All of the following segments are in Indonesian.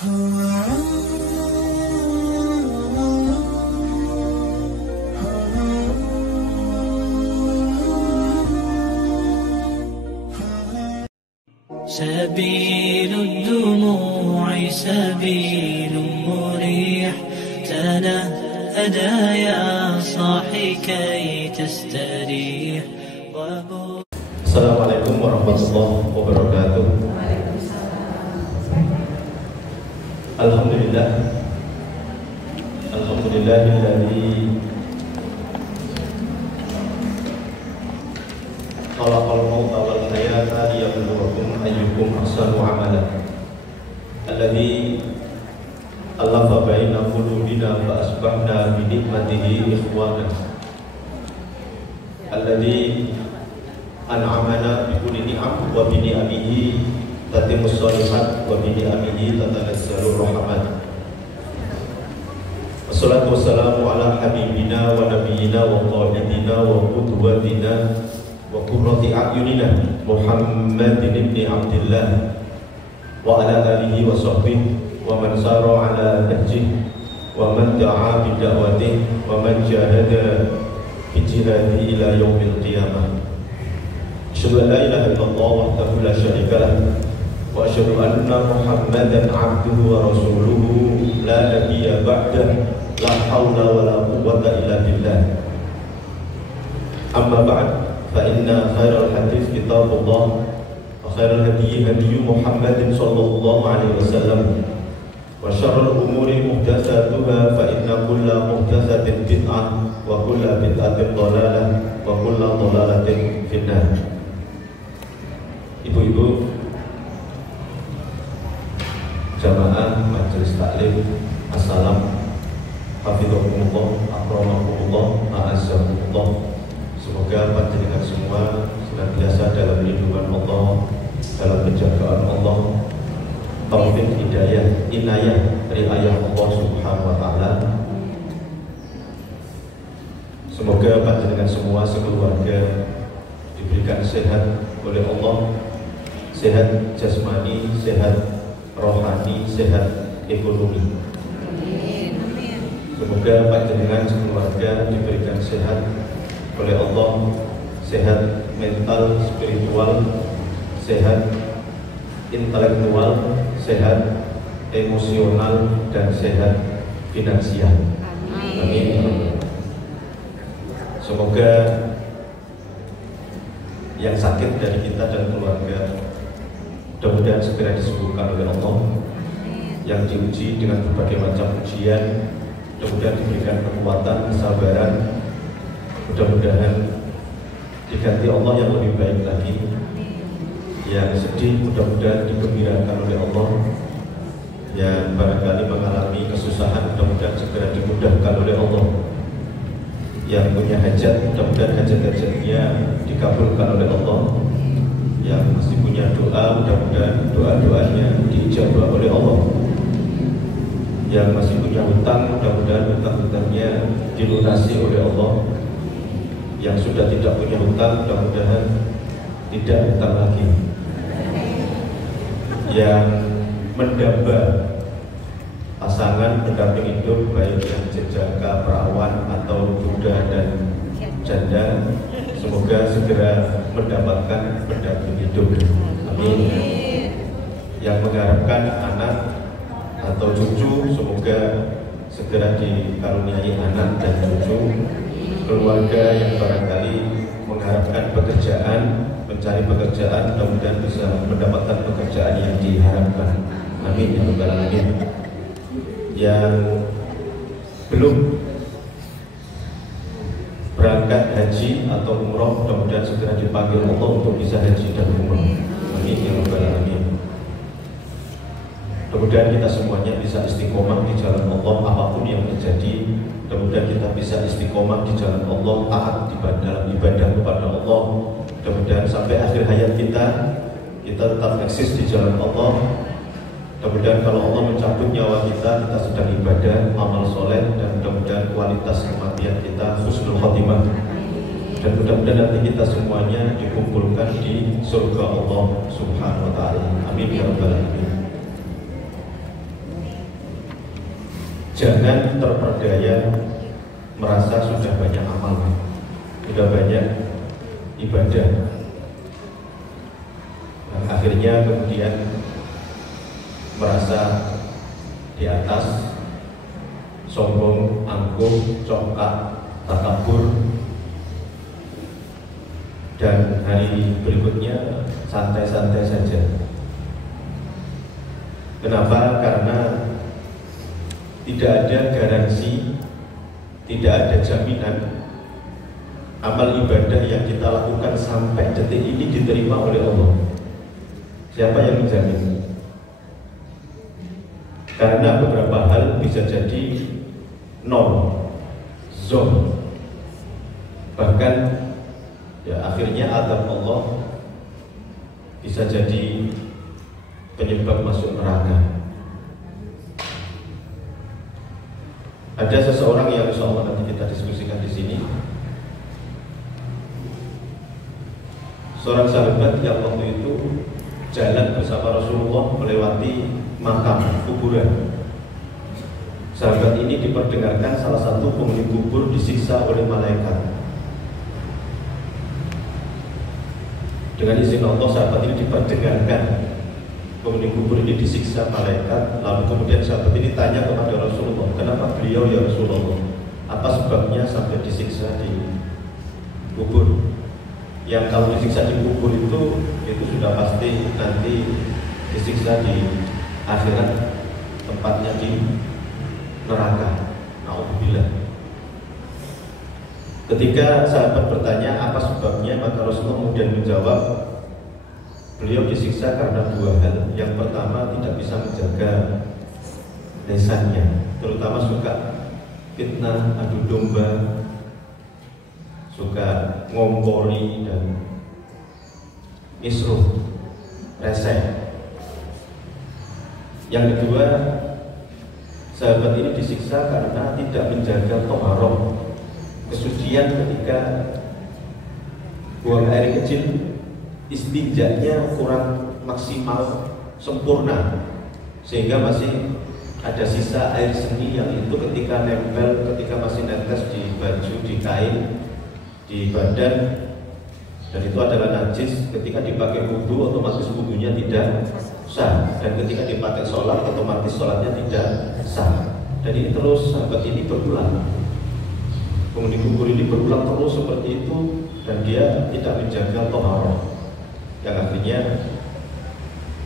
سبيل الدموع سبيل مريح تنهدى يا صاحي كي تستريح. Assalamualaikum warahmatullahi wabarakatuh. Alhamdulillahilladzi khalaqal mauta wal hayata liyabluwakum ayyukum ahsanu amala. Alladzi alafa baina qulubina fa asbahna bi ni'matihi ikhwana. Alladzi an'amana bi kulli ni'am wa bi ni'amihi tatimmus shalihat wa bi ni'amihi tatanazzalur rahmat. Wassalatu wassalamu ala habibina wa nabiyyina wa qaidina wa qudwatina wa qurrati a'yunina Muhammadin ibn Abdillah wa ala alihi wa sahbihi wa man sara ala nahjihi wa man da'a bi da'watihi wa man jahada bi jihadihi ila yaumil qiyamah. Asyhadu an la ilaha illallah wahdahu la syarika lah wa asyhadu anna Muhammadan abduhu wa rasuluhu la nabiyya ba'dah la haula wa la quwwata illa billah. Amma ba'd, fa inna khairal hadits kitabullah wa khairal hadyi hadyu Muhammadin sallallahu alaihi wasallam wa syarrul umuri muhdatsatuha fa inna kulla muhdatsatin bid'ah wa kulla bid'atin dhalalah wa kulla dhalalatin finnar. Ibu-ibu jamaah majelis taklim, assalam hafidhakumullah, akramakumullah, a'azzakumullah. Semoga panjenengan semua senantiasa dalam lindungan Allah, dalam penjagaan Allah, taufik, hidayah, inayah, riayah Allah subhanahu wa ta'ala. Semoga panjenengan semua sekeluarga diberikan sehat oleh Allah, sehat jasmani, sehat rohani, sehat ekonomi. Semoga panjenengan sekeluarga diberikan sehat oleh Allah, sehat mental, spiritual, sehat intelektual, sehat emosional, dan sehat finansial. Amin. Semoga yang sakit dari kita dan keluarga mudah-mudahan segera disembuhkan oleh Allah. Yang diuji dengan berbagai macam ujian mudah-mudahan diberikan kekuatan, kesabaran, mudah-mudahan diganti Allah yang lebih baik lagi. Yang sedih mudah-mudahan digembirakan oleh Allah. Yang barangkali mengalami kesusahan mudah-mudahan segera dimudahkan oleh Allah. Yang punya hajat mudah-mudahan hajat-hajatnya dikabulkan oleh Allah. Yang masih punya doa mudah-mudahan doa-doanya diijabah oleh Allah. Yang masih punya hutang mudah-mudahan hutang-hutangnya dilunasi oleh Allah. Yang sudah tidak punya hutang mudah-mudahan tidak hutang lagi. Yang mendamba pasangan pendamping hidup baik yang jejaka, perawan atau duda dan janda, semoga segera mendapatkan pendamping hidup. Amin. Yang mengharapkan anak atau cucu, semoga segera dikaruniai anak dan cucu. Keluarga yang barangkali mengharapkan pekerjaan, mencari pekerjaan, mudah-mudahan bisa mendapatkan pekerjaan yang diharapkan. Amin ya rabbal alamin. Yang belum berangkat haji atau umroh, mudah-mudahan segera dipanggil Allah untuk bisa haji dan umroh. Amin ya rabbal alamin. Mudah-mudahan kita semuanya bisa istiqomah di jalan Allah apapun yang terjadi. Mudah-mudahan kita bisa istiqomah di jalan Allah, taat dalam ibadah kepada Allah. Mudah-mudahan sampai akhir hayat kita tetap eksis di jalan Allah. Mudah-mudahan kalau Allah mencabut nyawa kita sedang ibadah, amal soleh, dan mudah-mudahan kualitas kematian kita husnul khotimah. Dan mudah-mudahan nanti kita semuanya dikumpulkan di surga Allah subhanahu wa ta'ala. Amin ya rabbal alamin. jangan terperdaya merasa sudah banyak amal, sudah banyak ibadah. Nah, akhirnya kemudian merasa di atas, sombong, angkuh, congkak, takabur, dan hari berikutnya santai-santai saja. Kenapa? Karena tidak ada garansi, tidak ada jaminan amal ibadah yang kita lakukan sampai detik ini diterima oleh Allah. Siapa yang menjamin? Karena beberapa hal bisa jadi nol, zon, bahkan ya akhirnya azab Allah bisa jadi penyebab masuk neraka. Ada seseorang yang insya Allah nanti kita diskusikan di sini, seorang sahabat yang waktu itu jalan bersama Rasulullah melewati makam kuburan. Sahabat ini diperdengarkan salah satu penghuni kubur disiksa oleh malaikat. Dengan izin Allah, sahabat ini diperdengarkan penghuni kubur ini disiksa malaikat. Lalu kemudian sahabat ini tanya kepada Rasulullah, kenapa beliau ya Rasulullah? Apa sebabnya sampai disiksa di kubur? Yang kalau disiksa di kubur itu sudah pasti nanti disiksa di akhirat, tempatnya di neraka. Na'udzubillah. Ketika sahabat bertanya apa sebabnya, maka Rasulullah kemudian menjawab, beliau disiksa karena dua hal. Yang pertama, tidak bisa menjaga lisannya, terutama suka fitnah, adu domba, suka ngompori dan misruh, reseh. Yang kedua, sahabat ini disiksa karena tidak menjaga toharoh, kesucian ketika buang air kecil, istinjanya kurang maksimal, sempurna, sehingga masih ada sisa air seni yang itu ketika nempel, ketika masih netes di baju, di kain, di badan, dan itu adalah najis. Ketika dipakai wudu, otomatis wudunya tidak sah, dan ketika dipakai sholat, otomatis sholatnya tidak sah. Dan ini terus, sahabat ini berulang, penghuni kubur ini berulang terus seperti itu, dan dia tidak menjaga toharoh, yang akhirnya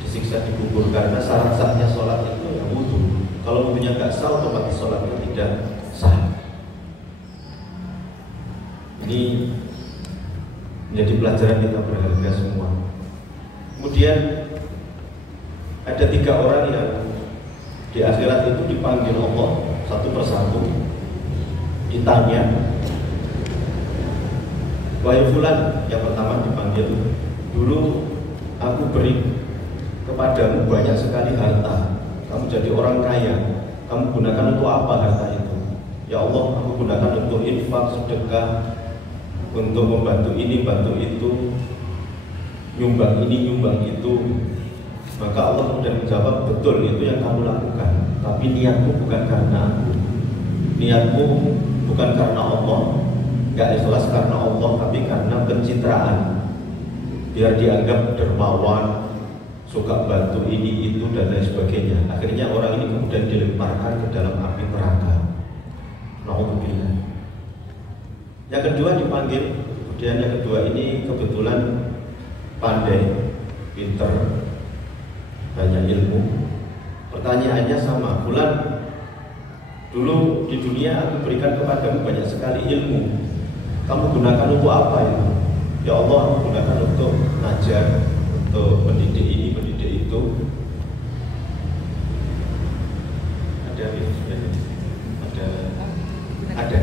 disiksa di kubur. Karena syarat sahnya sholat itu ya wudu. Kalau wudunya nggak sah, otomatis sholatnya tidak sah. Ini menjadi pelajaran kita berharga semua. Kemudian ada 3 orang yang di akhirat itu dipanggil Allah satu persatu, ditanya, wahai fulan, yang pertama dipanggil, dulu aku beri kepadamu banyak sekali harta, kamu jadi orang kaya, kamu gunakan untuk apa harta itu? Ya Allah, aku gunakan untuk infak, sedekah, untuk membantu ini, bantu itu, nyumbang ini, nyumbang itu. Maka Allah kemudian menjawab, betul, itu yang kamu lakukan, tapi niatmu bukan karena aku, niatmu bukan karena Allah, gak ikhlas karena Allah, tapi karena pencitraan, biar dianggap dermawan, suka bantu ini itu dan lain sebagainya. Akhirnya orang ini kemudian dilemparkan ke dalam api neraka. Na'udzubillah. Yang kedua dipanggil, kemudian yang kedua ini kebetulan pandai, pinter, banyak ilmu. Pertanyaannya sama, fulan, dulu di dunia aku berikan kepadamu banyak sekali ilmu, kamu gunakan untuk apa itu? Ya Allah, aku gunakan untuk ngajar, untuk mendidik ini, mendidik itu. Ada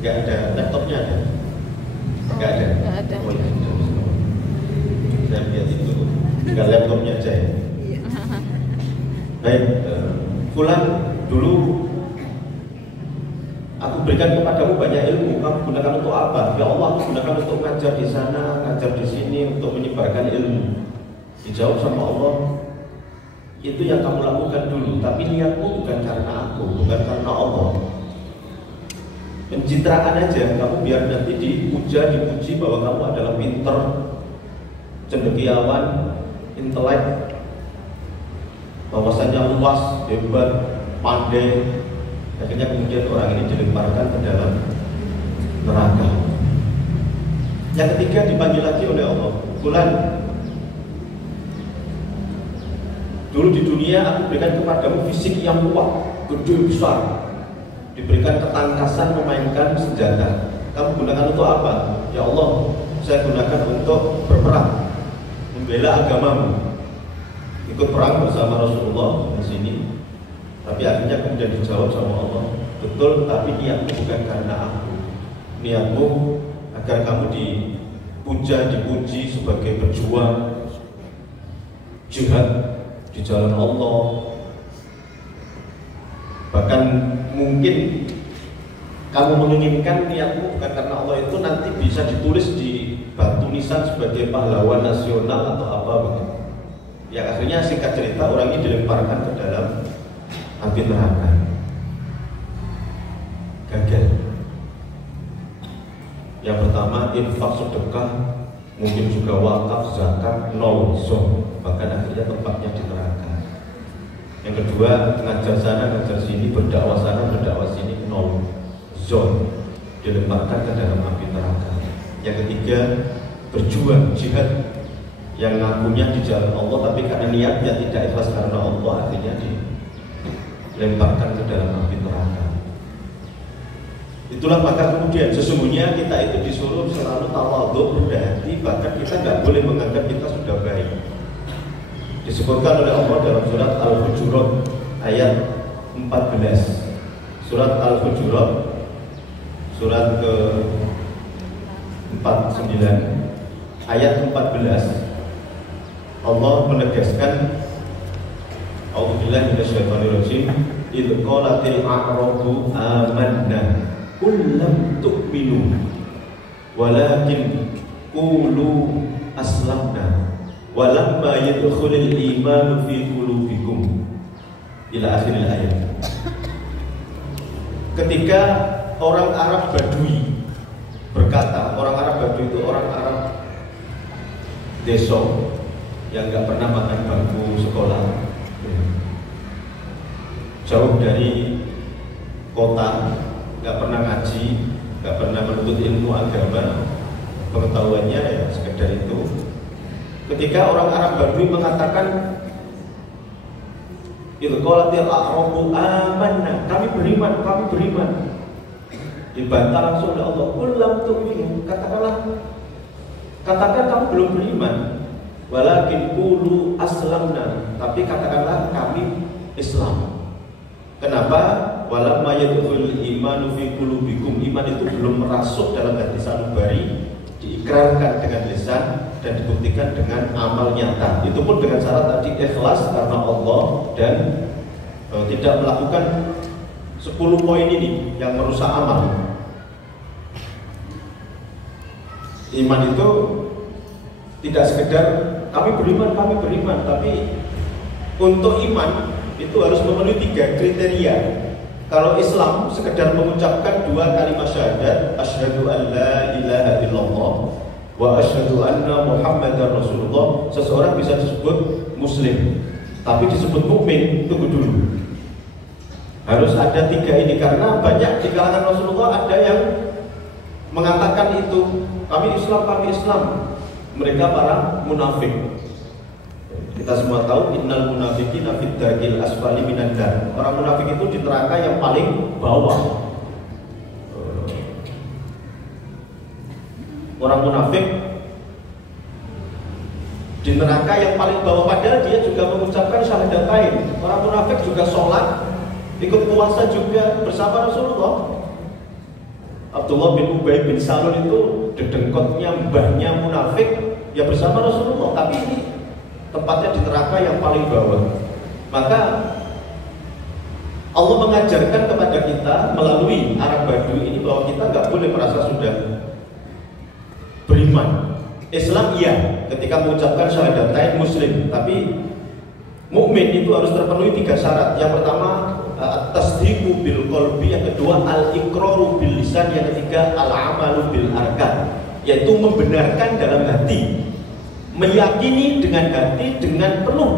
nggak ada, laptopnya ada? Nggak ada. Oh ya, saya lihat itu tinggal laptopnya aja ya. Baik, fulan, dulu aku berikan kepadamu banyak ilmu, kamu gunakan untuk apa? Ya Allah, aku gunakan untuk ngajar di sana, ngajar di sini, untuk menyebarkan ilmu. Dijawab sama Allah, itu yang kamu lakukan dulu, tapi niatmu bukan karena aku, bukan karena Allah. Pencitraan aja, kamu biar nanti dipuji bahwa kamu adalah pinter, cendekiawan, intelek, wawasannya luas, hebat, pandai. Akhirnya kemudian orang ini dilemparkan ke dalam neraka. Yang ketiga dipanggil lagi oleh Allah, Fulan, dulu di dunia aku berikan kepadamu fisik yang kuat, gede besar, diberikan ketangkasan memainkan senjata. Kamu gunakan untuk apa? Ya Allah, saya gunakan untuk berperang, membela agamamu. Ikut perang bersama Rasulullah di sini. Tapi akhirnya kemudian dijawab sama Allah, betul, tapi niatmu bukan karena aku. Niatmu agar kamu dipuji sebagai pejuang jihad di jalan Allah. Bahkan mungkin kamu menginginkan niatmu bukan karena Allah itu nanti bisa ditulis di batu nisan sebagai pahlawan nasional atau apa begitu. Ya akhirnya singkat cerita orang ini dilemparkan ke dalam api neraka. Gagal. Yang pertama infak sedekah, mungkin juga wakaf, zakat, nol, zon, bahkan akhirnya tempatnya di neraka. Yang kedua ngajar sana, ngajar sini, berdakwah sana, berdakwah sini, nol, zon, dilemparkan ke dalam api neraka. Yang ketiga berjuang jihad, yang ngakunya di jalan Allah tapi karena niatnya tidak ikhlas karena Allah, akhirnya dilemparkan ke dalam api neraka. Itulah maka kemudian sesungguhnya kita itu disuruh selalu tawadhu, rendah hati, bahkan kita nggak boleh menganggap kita sudah baik. Disebutkan oleh Allah dalam surat Al-Hujurat ayat 14. Surat Al-Hujurat surat ke-49 ayat 14. Allah menegaskan, A'udzubillahi minasyaitonirrajim, idz qalatil a'rabu amanna qul lam tu'minu walakin qulu aslamna walamma yadkhulul imanu fi qulubikum ila akhiril ayat. Ketika orang Arab Badui berkata, orang Arab Badui itu orang Arab desa yang nggak pernah makan bangku sekolah, jauh dari kota, nggak pernah ngaji, nggak pernah menuntut ilmu agama, pengetahuannya ya sekedar itu. Ketika orang Arab Badui mengatakan idz qalatil a'rabu amanna, kami beriman, dibantah langsung oleh Allah, qul lam tu'minu, katakan kamu belum beriman, walakin qulu aslamna, tapi katakanlah kami Islam. Kenapa? Walamma yadkhulul imanu fi qulubikum, iman itu belum merasuk dalam hati sanubari, diikrarkan dengan lisan dan dibuktikan dengan amal nyata. Itu pun dengan syarat tadi ikhlas karena Allah dan tidak melakukan 10 poin ini yang merusak amal. Iman itu tidak sekedar kami beriman, tapi untuk iman itu harus memenuhi 3 kriteria. Kalau Islam sekedar mengucapkan 2 kalimat syahadat, asyhadu an la ilaha illallah wa asyhadu anna muhammadar rasulullah, seseorang bisa disebut muslim. Tapi disebut mukmin, tunggu dulu. Harus ada 3 ini, karena banyak di kalangan Rasulullah ada yang mengatakan itu, kami Islam. Mereka para munafik. Kita semua tahu innal munafiqina fid darkil asfali minan nar. Orang munafik itu di neraka yang paling bawah. Orang munafik di neraka yang paling bawah, padahal dia juga mengucapkan syahadatain. Orang munafik juga sholat, ikut puasa juga bersama Rasulullah. Abdullah bin Ubay bin Salul itu dedengkotnya mbahnya munafik ya bersama Rasulullah, tapi ini tempatnya di neraka yang paling bawah. Maka Allah mengajarkan kepada kita melalui Arab Badui ini bahwa kita nggak boleh merasa sudah beriman. Islam iya, ketika mengucapkan syahadatain muslim, tapi mukmin itu harus terpenuhi 3 syarat. Yang pertama tasdiqu bil qalbi, yang kedua al-iqraru bil lisan, yang ketiga al-amalu bil arkan, yaitu membenarkan dalam hati, meyakini dengan hati dengan penuh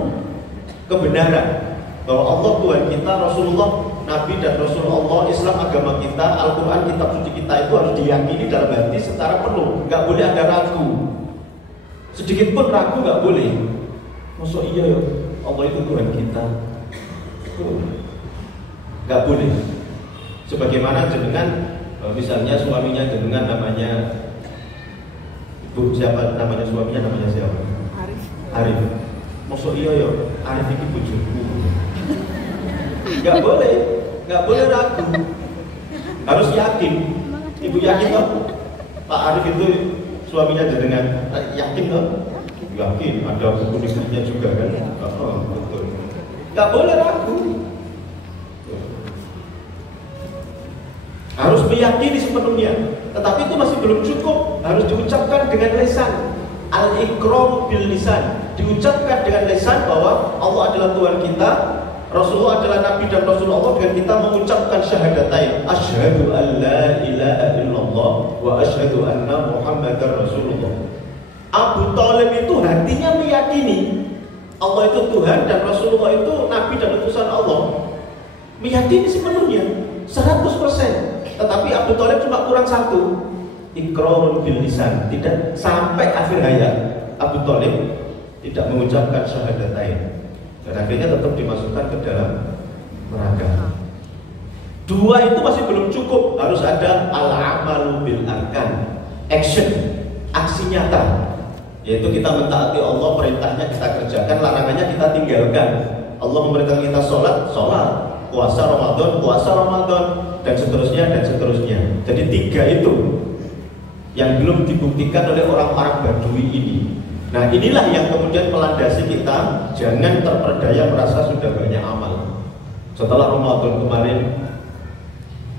kebenaran bahwa Allah Tuhan kita, Rasulullah, Nabi dan Rasul Allah, Islam agama kita, Al-Quran, kitab suci kita itu harus diyakini dalam hati secara penuh, nggak boleh ada ragu, sedikit pun ragu nggak boleh. Masa iya ya Allah itu Tuhan kita? Nggak boleh. Sebagaimana jenengan, misalnya suaminya jenengan namanya siapa namanya suaminya, namanya siapa? Arif. Masa iya ya Arif itu bojoku? Nggak boleh ragu, harus yakin. Ibu yakin toh Pak Arif itu suaminya jenengan? Yakin toh? Yakin, ada buku nikahnya juga kan? Betul. Nggak boleh ragu, harus meyakini sepenuhnya. Tetapi itu masih belum cukup, harus diucapkan dengan lisan. Al-iqrar bil lisan, diucapkan dengan lisan bahwa Allah adalah Tuhan kita, Rasulullah adalah Nabi dan Rasulullah, dengan kita mengucapkan syahadatain, asyhadu an la ilaha illallah wa asyhadu anna muhammadar rasulullah. Abu Thalib itu hatinya meyakini Allah itu Tuhan dan Rasulullah itu Nabi dan utusan Allah, meyakini sepenuhnya 100%. Tetapi Abu Thalib cuma kurang satu, iqrarun bil lisan, tidak sampai akhir hayat Abu Thalib tidak mengucapkan syahadatain, dan akhirnya tetap dimasukkan ke dalam neraka. Dua itu masih belum cukup, harus ada al-amalu bil arkan, action, aksi nyata, yaitu kita mentaati Allah, perintahnya kita kerjakan, larangannya kita tinggalkan. Allah memerintahkan kita sholat, puasa Ramadan, dan seterusnya dan seterusnya. Jadi tiga itu yang belum dibuktikan oleh orang-orang Badui ini. Nah, inilah yang kemudian melandasi kita jangan terperdaya merasa sudah banyak amal. Setelah Ramadan kemarin,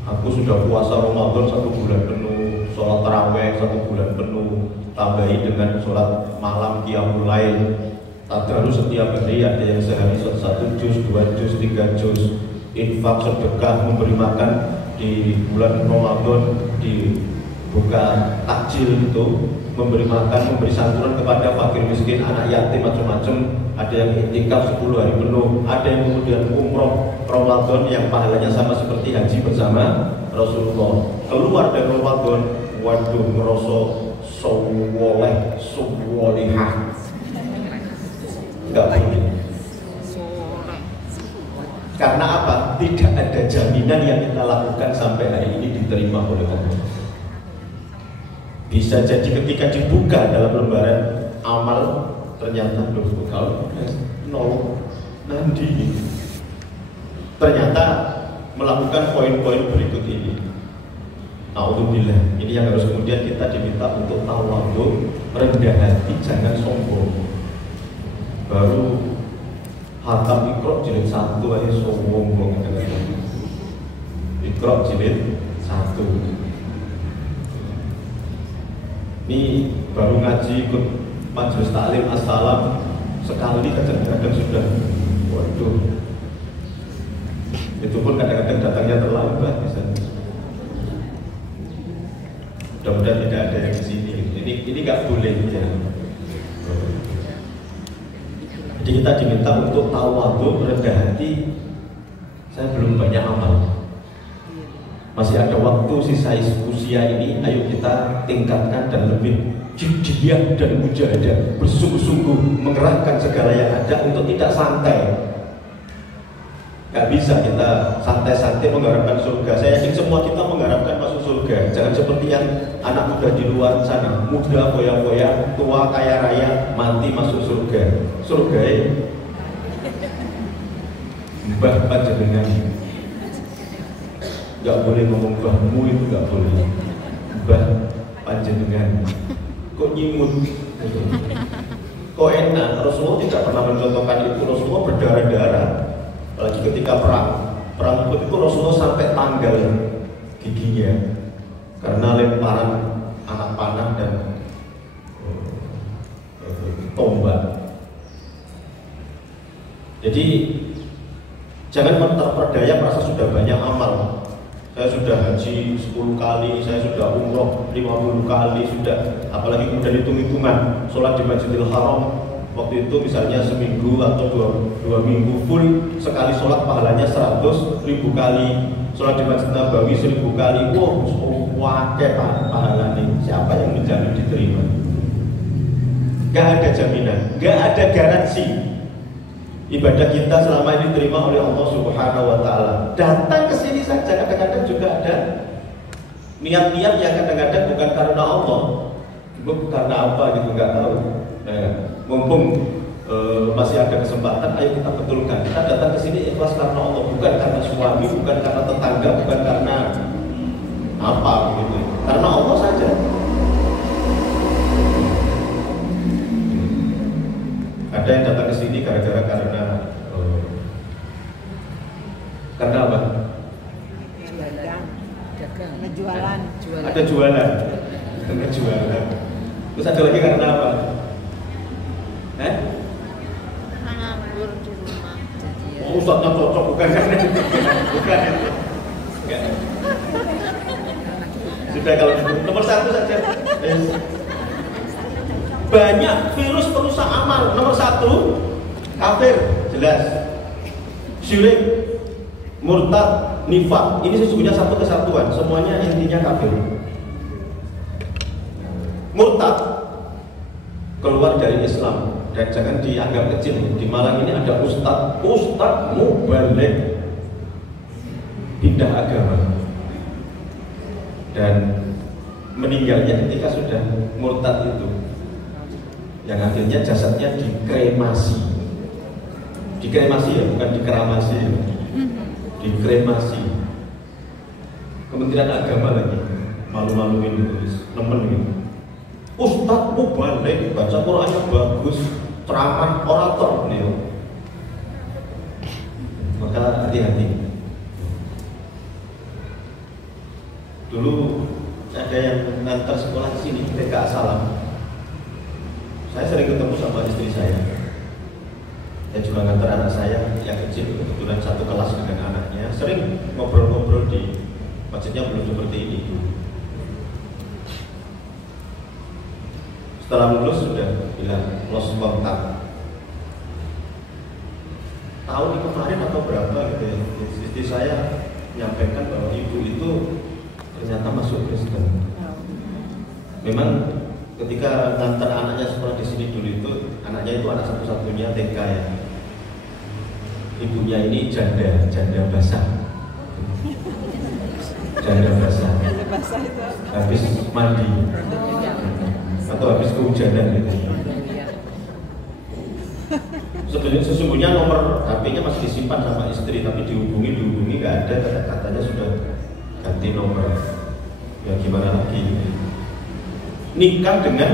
aku sudah puasa Ramadan 1 bulan penuh, sholat taraweh 1 bulan penuh, tambahi dengan sholat malam qiyamul lail, tadarus setiap hari, ada yang sehari 1 juz, 2 juz, 3 juz, infak, sedekah, memberi makan di bulan Ramadan, dibuka takjil itu, memberi makan, memberi santunan kepada fakir miskin, anak yatim, macam-macam. Ada yang iktikaf 10 hari penuh, ada yang kemudian umroh Ramadan yang pahalanya sama seperti haji bersama Rasulullah. Keluar dari Ramadan, waduh, ngerasa sowolihah, nggak boleh. Karena apa? Tidak ada jaminan yang kita lakukan sampai hari ini diterima oleh Allah. Bisa jadi ketika dibuka dalam lembaran amal, ternyata kalau nol nanti ternyata melakukan poin-poin berikut ini. Alhamdulillah, ini yang harus kemudian kita diminta untuk tawadhu, rendah hati, jangan sombong. Baru hatam Iqra jilid 1 aja sombong dengan Iqra jilid 1. Ini baru ngaji ikut majelis taklim as-salam sekali, kadang-kadang sudah waduh, itu pun kadang-kadang datangnya terlambat misalnya. Mudah-mudahan tidak ada yang di sini. Ini nggak boleh ya. Jadi kita diminta untuk tawadhu, rendah hati. Saya belum banyak amal, masih ada waktu sisa usia ini. Ayo kita tingkatkan dan lebih jiddiyah dan mujahadah, bersungguh-sungguh mengerahkan segala yang ada untuk tidak santai. Gak bisa kita santai-santai mengharapkan surga. Saya yakin semua kita mengharapkan masuk surga. Jangan seperti yang anak muda di luar sana, muda foya-foya, tua kaya raya, mati masuk surga. Surga mbah panjenengan. Gak boleh ngomong mbahmu, itu gak boleh. Mbah panjenengan. Kok nyimut? Kok enak? Rasulullah tidak pernah mencontohkan itu. Rasulullah berdarah-darah. Apalagi ketika perang Uhud itu Rasulullah sampai tanggal giginya karena lemparan anak panah dan tombak. Jadi Jangan terperdaya merasa sudah banyak amal. Saya sudah haji 10 kali, saya sudah umroh 50 kali, sudah. Apalagi kemudian hitung-hitungan sholat di Masjidil Haram waktu itu misalnya seminggu atau dua minggu full, sekali sholat pahalanya 100.000 kali, sholat di Masjid Nabawi 1000 kali. Wakil pahala nih, siapa yang menjamin diterima? Gak ada jaminan, gak ada garansi ibadah kita selama ini diterima oleh Allah Subhanahu wa Ta'ala. Datang ke sini saja kadang-kadang juga ada niat-niat yang kadang-kadang bukan karena Allah, bukan karena apa gitu, nggak tahu. Mumpung masih ada kesempatan, ayo kita betulkan. Kita datang ke sini ikhlas karena Allah, bukan karena suami, bukan karena tetangga, bukan karena apa gitu, karena Allah saja. Ada yang datang ke sini gara-gara karena apa? Jualan. Ada jualan. Karena jualan. Terus ada lagi karena apa? Nganggur di rumah. Oh, ustadznya cocok, bukan karena itu. Bukan itu. Enggak. Sudah, kalau nomor 1 saja. Banyak virus perusak amal. Nomor 1, kafir, jelas. Syirik, murtad, nifak. Ini sesungguhnya satu kesatuan. Semuanya intinya kafir. Murtad, keluar dari Islam. Dan jangan dianggap kecil. Di Malang ini ada ustadz mubalik, pindah agama dan meninggalnya ketika sudah murtad itu, yang akhirnya jasadnya dikremasi ya, bukan dikeramasi ya. Dikremasi. Kementerian Agama lagi malu-maluin tulis nemen gitu. Ustadz mubalik, baca Qurannya bagus, ceramah, orator nih. Maka hati-hati. Dulu ada yang ngantar sekolah ke sini, TK Salam. Saya sering ketemu sama istri saya. Saya juga ngantar anak saya yang kecil, kebetulan satu kelas dengan anaknya. Sering ngobrol-ngobrol di masjidnya, belum seperti ini. Setelah lulus sudah bilang lost kontak. Tahun ini kemarin atau berapa gitu ya, istri saya menyampaikan bahwa ibu itu ternyata masuk Kristen. Memang ketika ngantar anaknya sekolah di sini dulu itu, anaknya itu anak satu-satunya TK ya. Ibunya ini janda basah. Janda basah itu habis mandi atau habis kehujanan gitu. Sesungguhnya nomor HP-nya masih disimpan sama istri, tapi dihubungi nggak ada, katanya sudah ganti nomor. Ya gimana lagi? Nikah dengan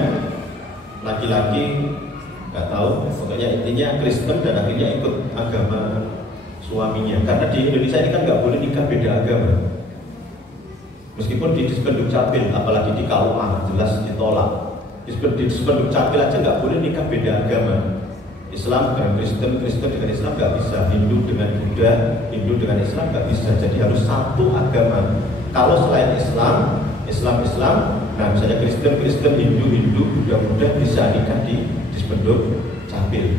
laki-laki nggak tahu, pokoknya intinya Kristen dan akhirnya ikut agama suaminya. Karena di Indonesia ini kan nggak boleh nikah beda agama. Meskipun di Dispenduk Capil, apalagi di KUA jelas ditolak. Di Dispenduk Capil aja nggak boleh nikah beda agama. Islam dengan Kristen, Kristen dengan Islam nggak bisa, Hindu dengan Buddha, Hindu dengan Islam nggak bisa. Jadi harus satu agama. Kalau selain Islam, nah misalnya Kristen, Hindu, Buddha bisa nikah di Dispenduk Capil.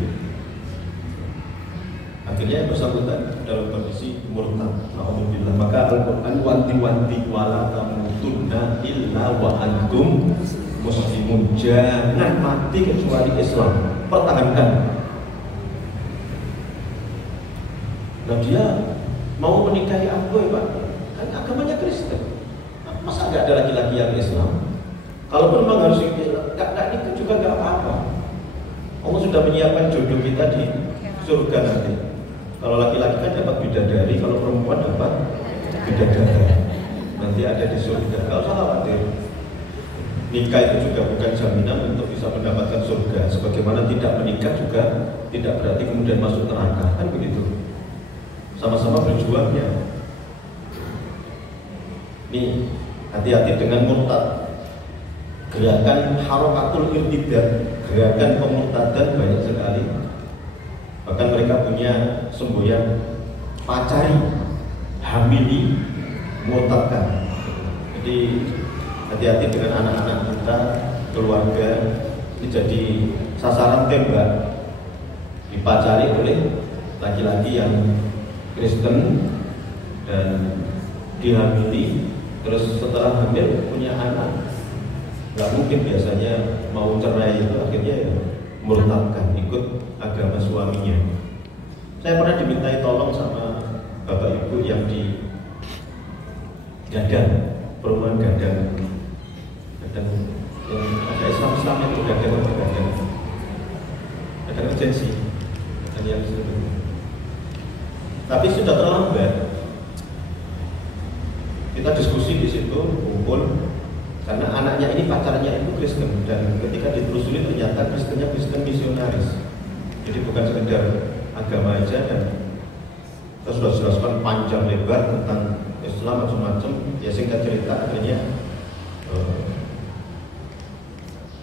Akhirnya yang bersangkutan dalam kondisi murtad. Alhamdulillah. Maka Al-Quran wanti-wanti wala tamutunna illa wa antum muslimun. Jangan mati kecuali Islam. Pertahankan. Nah dia mau menikahi aku ya Pak, kan agamanya Kristen. Masa nggak ada laki-laki yang Islam? Kalaupun memang harus nggak itu juga nggak apa-apa. Allah sudah menyiapkan jodoh kita di surga nanti. Kalau laki-laki kan dapat bidadari, kalau perempuan dapat bidadari. Nanti ada di surga. Nggak usah khawatir. Nikah itu juga bukan jaminan untuk bisa mendapatkan surga. Sebagaimana tidak menikah juga tidak berarti kemudian masuk neraka, kan begitu. Sama-sama berjuang ya. Nih, hati-hati dengan murtad. Gerakan harokatul irtidad, gerakan pemurtadan banyak sekali. Bahkan mereka punya semboyan pacari, hamili, murtadkan. Jadi hati-hati dengan anak-anak kita, keluarga, ini jadi sasaran tembak, dipacari oleh laki-laki yang Kristen dan dihamili, terus setelah hamil punya anak, nggak mungkin biasanya mau cerai itu akhirnya ya murtadkan, ikut agama suaminya. Saya pernah dimintai tolong sama bapak ibu yang di Gadang, perumahan Gadang yang ada Islam itu Gadang urgensi, yang sebelumnya. Tapi sudah terlambat. Kita diskusi di situ, kumpul, karena anaknya ini pacarnya itu Kristen, dan ketika ditelusuri ternyata Kristennya Kristen misionaris. Jadi bukan sekedar agama aja, dan kita sudah jelaskan panjang lebar tentang Islam macam-macam. Ya singkat cerita akhirnya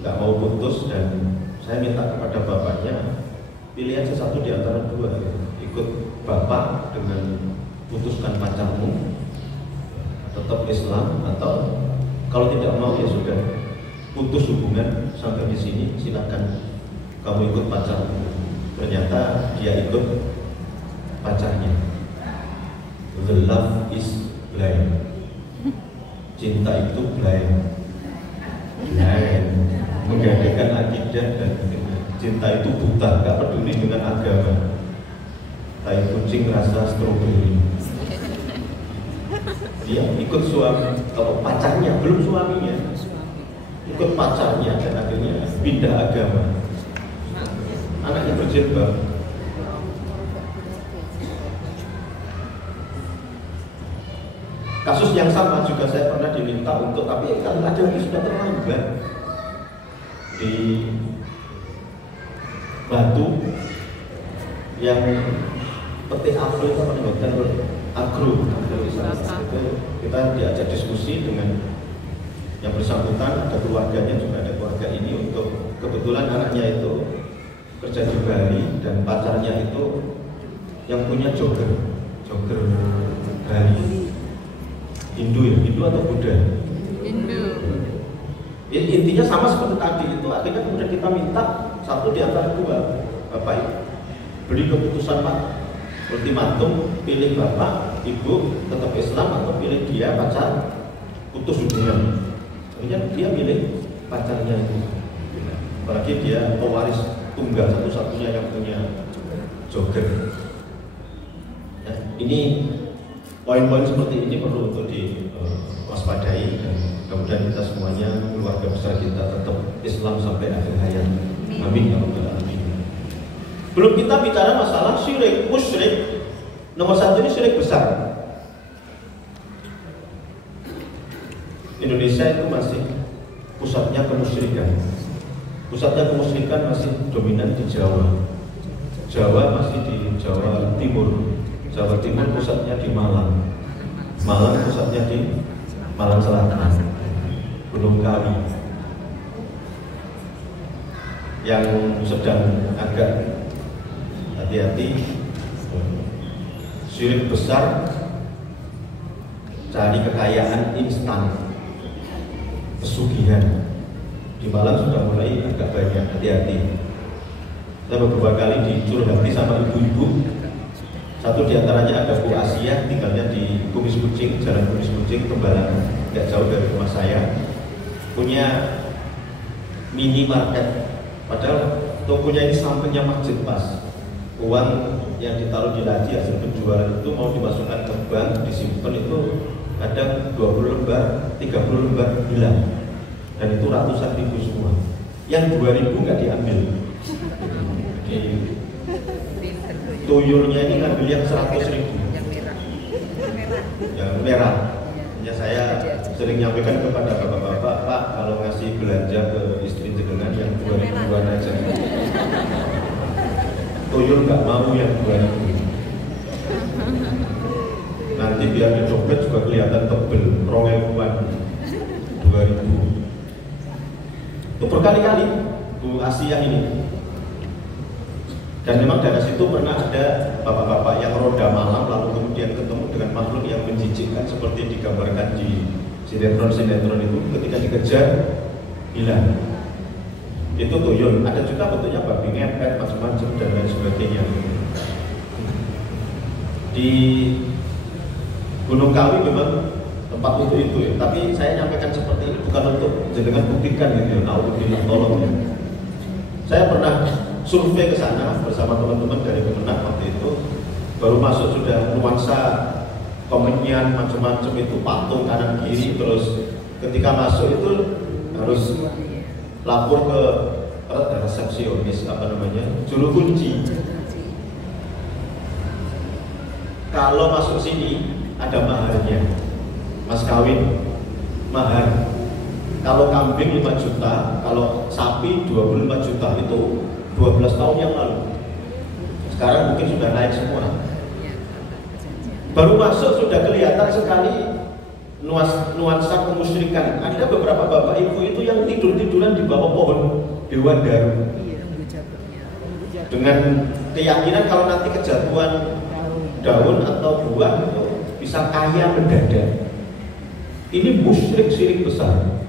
nggak mau putus, dan saya minta kepada bapaknya pilih aja satu di antara dua, ikut bapak dengan putuskan pacarmu, tetap Islam, atau kalau tidak mau ya sudah putus hubungan sampai di sini, silakan kamu ikut pacarmu. Ternyata dia ikut pacarnya. The love is blind. Cinta itu blind. Menggandakan akidah dan cinta itu buta, gak peduli dengan agama. Tai kucing rasa stroberi. Dia ikut suami, kalau pacarnya, belum suaminya, ikut pacarnya, dan akhirnya pindah agama. Anaknya berjilbab. Kasus yang sama juga saya pernah diminta untuk, tapi kali ada yang sudah terlambat. Di Batu yang peti agro itu menyebutkan agro itu, kita diajak diskusi dengan yang bersangkutan, ada keluarganya juga, ada keluarga ini, untuk kebetulan anaknya itu kerja di Bali dan pacarnya itu yang punya jogger Bali, Hindu atau Buddha? Hindu. Intinya sama seperti tadi itu. Akhirnya kemudian kita minta satu di antara dua, bapak beri keputusan Pak, ultimatum, pilih bapak, ibu tetap Islam atau pilih dia pacar, putus hubungan. Akhirnya dia milih pacarnya itu, apalagi dia pewaris tunggal satu-satunya yang punya jogger. Ya, ini poin-poin seperti ini perlu untuk diwaspadai, dan mudah-mudahan kita semuanya, keluarga besar kita, tetap Islam sampai akhir hayat. Amin ya rabbal alamin. Belum kita bicara masalah syirik, musyrik. Nomor satu ini syirik besar. Indonesia itu masih pusatnya kemusyrikan. Pusatnya kemusyrikan masih dominan di Jawa. Jawa masih di Jawa Timur. Jawa Timur pusatnya di Malang. Malang pusatnya di Malang Selatan, Gunung Kawi. Yang sedang agak hati-hati, syirik besar, cari kekayaan instan, pesugihan. Di Malang sudah mulai agak banyak, hati-hati. Saya beberapa kali dicurhati sama ibu-ibu. Satu diantaranya ada Bu Asia, tinggalnya di Kumis Kucing, Jalan Kumis Kucing, Tembalang, nggak jauh dari rumah saya. Punya minimarket, padahal tokonya ini sampingnya masjid pas. Uang yang ditaruh di laci hasil penjualan itu mau dimasukkan ke bank, disimpan, itu ada 20 lembar, 30 lembar hilang, dan itu ratusan ribu semua. Yang 2000 nggak diambil. Tuyulnya ini ngambil yang 100.000, yang merah. Ya, saya sering nyampaikan kepada bapak-bapak, Pak, kalau ngasih belanja ke istri jenengan yang 2000-an aja. Tuyul nggak mau yang 2000. Nanti biar di dompet juga kelihatan tebel, 2000. Itu berkali-kali Bu Asia ini. Dan memang dari situ pernah ada bapak-bapak yang roda malam lalu makhluk yang menjijikkan seperti digambarkan di sinetron-sinetron itu, ketika dikejar hilang. Itu tuyul. Ada juga bentuknya babi ngepet, macam-macam dan lain sebagainya. Di Gunung Kawi memang tempat untuk itu ya. Tapi saya nyampaikan seperti ini bukan untuk jenengan buktikan gitu ya. Alhamdulillah, tolong ya. Saya pernah survei ke sana bersama teman-teman dari Kemenang waktu itu. Baru masuk sudah nuansa komenyan macam-macam itu, patung kanan kiri. Terus ketika masuk itu harus lapor ke resepsionis juru kunci. Kalau masuk sini ada maharnya, mas kawin mahar. Kalau kambing 5 juta, kalau sapi 25 juta, itu 12 tahun yang lalu. Sekarang mungkin sudah naik semua. Baru masuk sudah kelihatan sekali nuansa kemusyrikan. Ada beberapa bapak ibu itu yang tidur-tiduran di bawah pohon dewan daru dengan keyakinan kalau nanti kejatuhan daun atau buah itu bisa kaya mendadak. Ini musyrik syirik besar.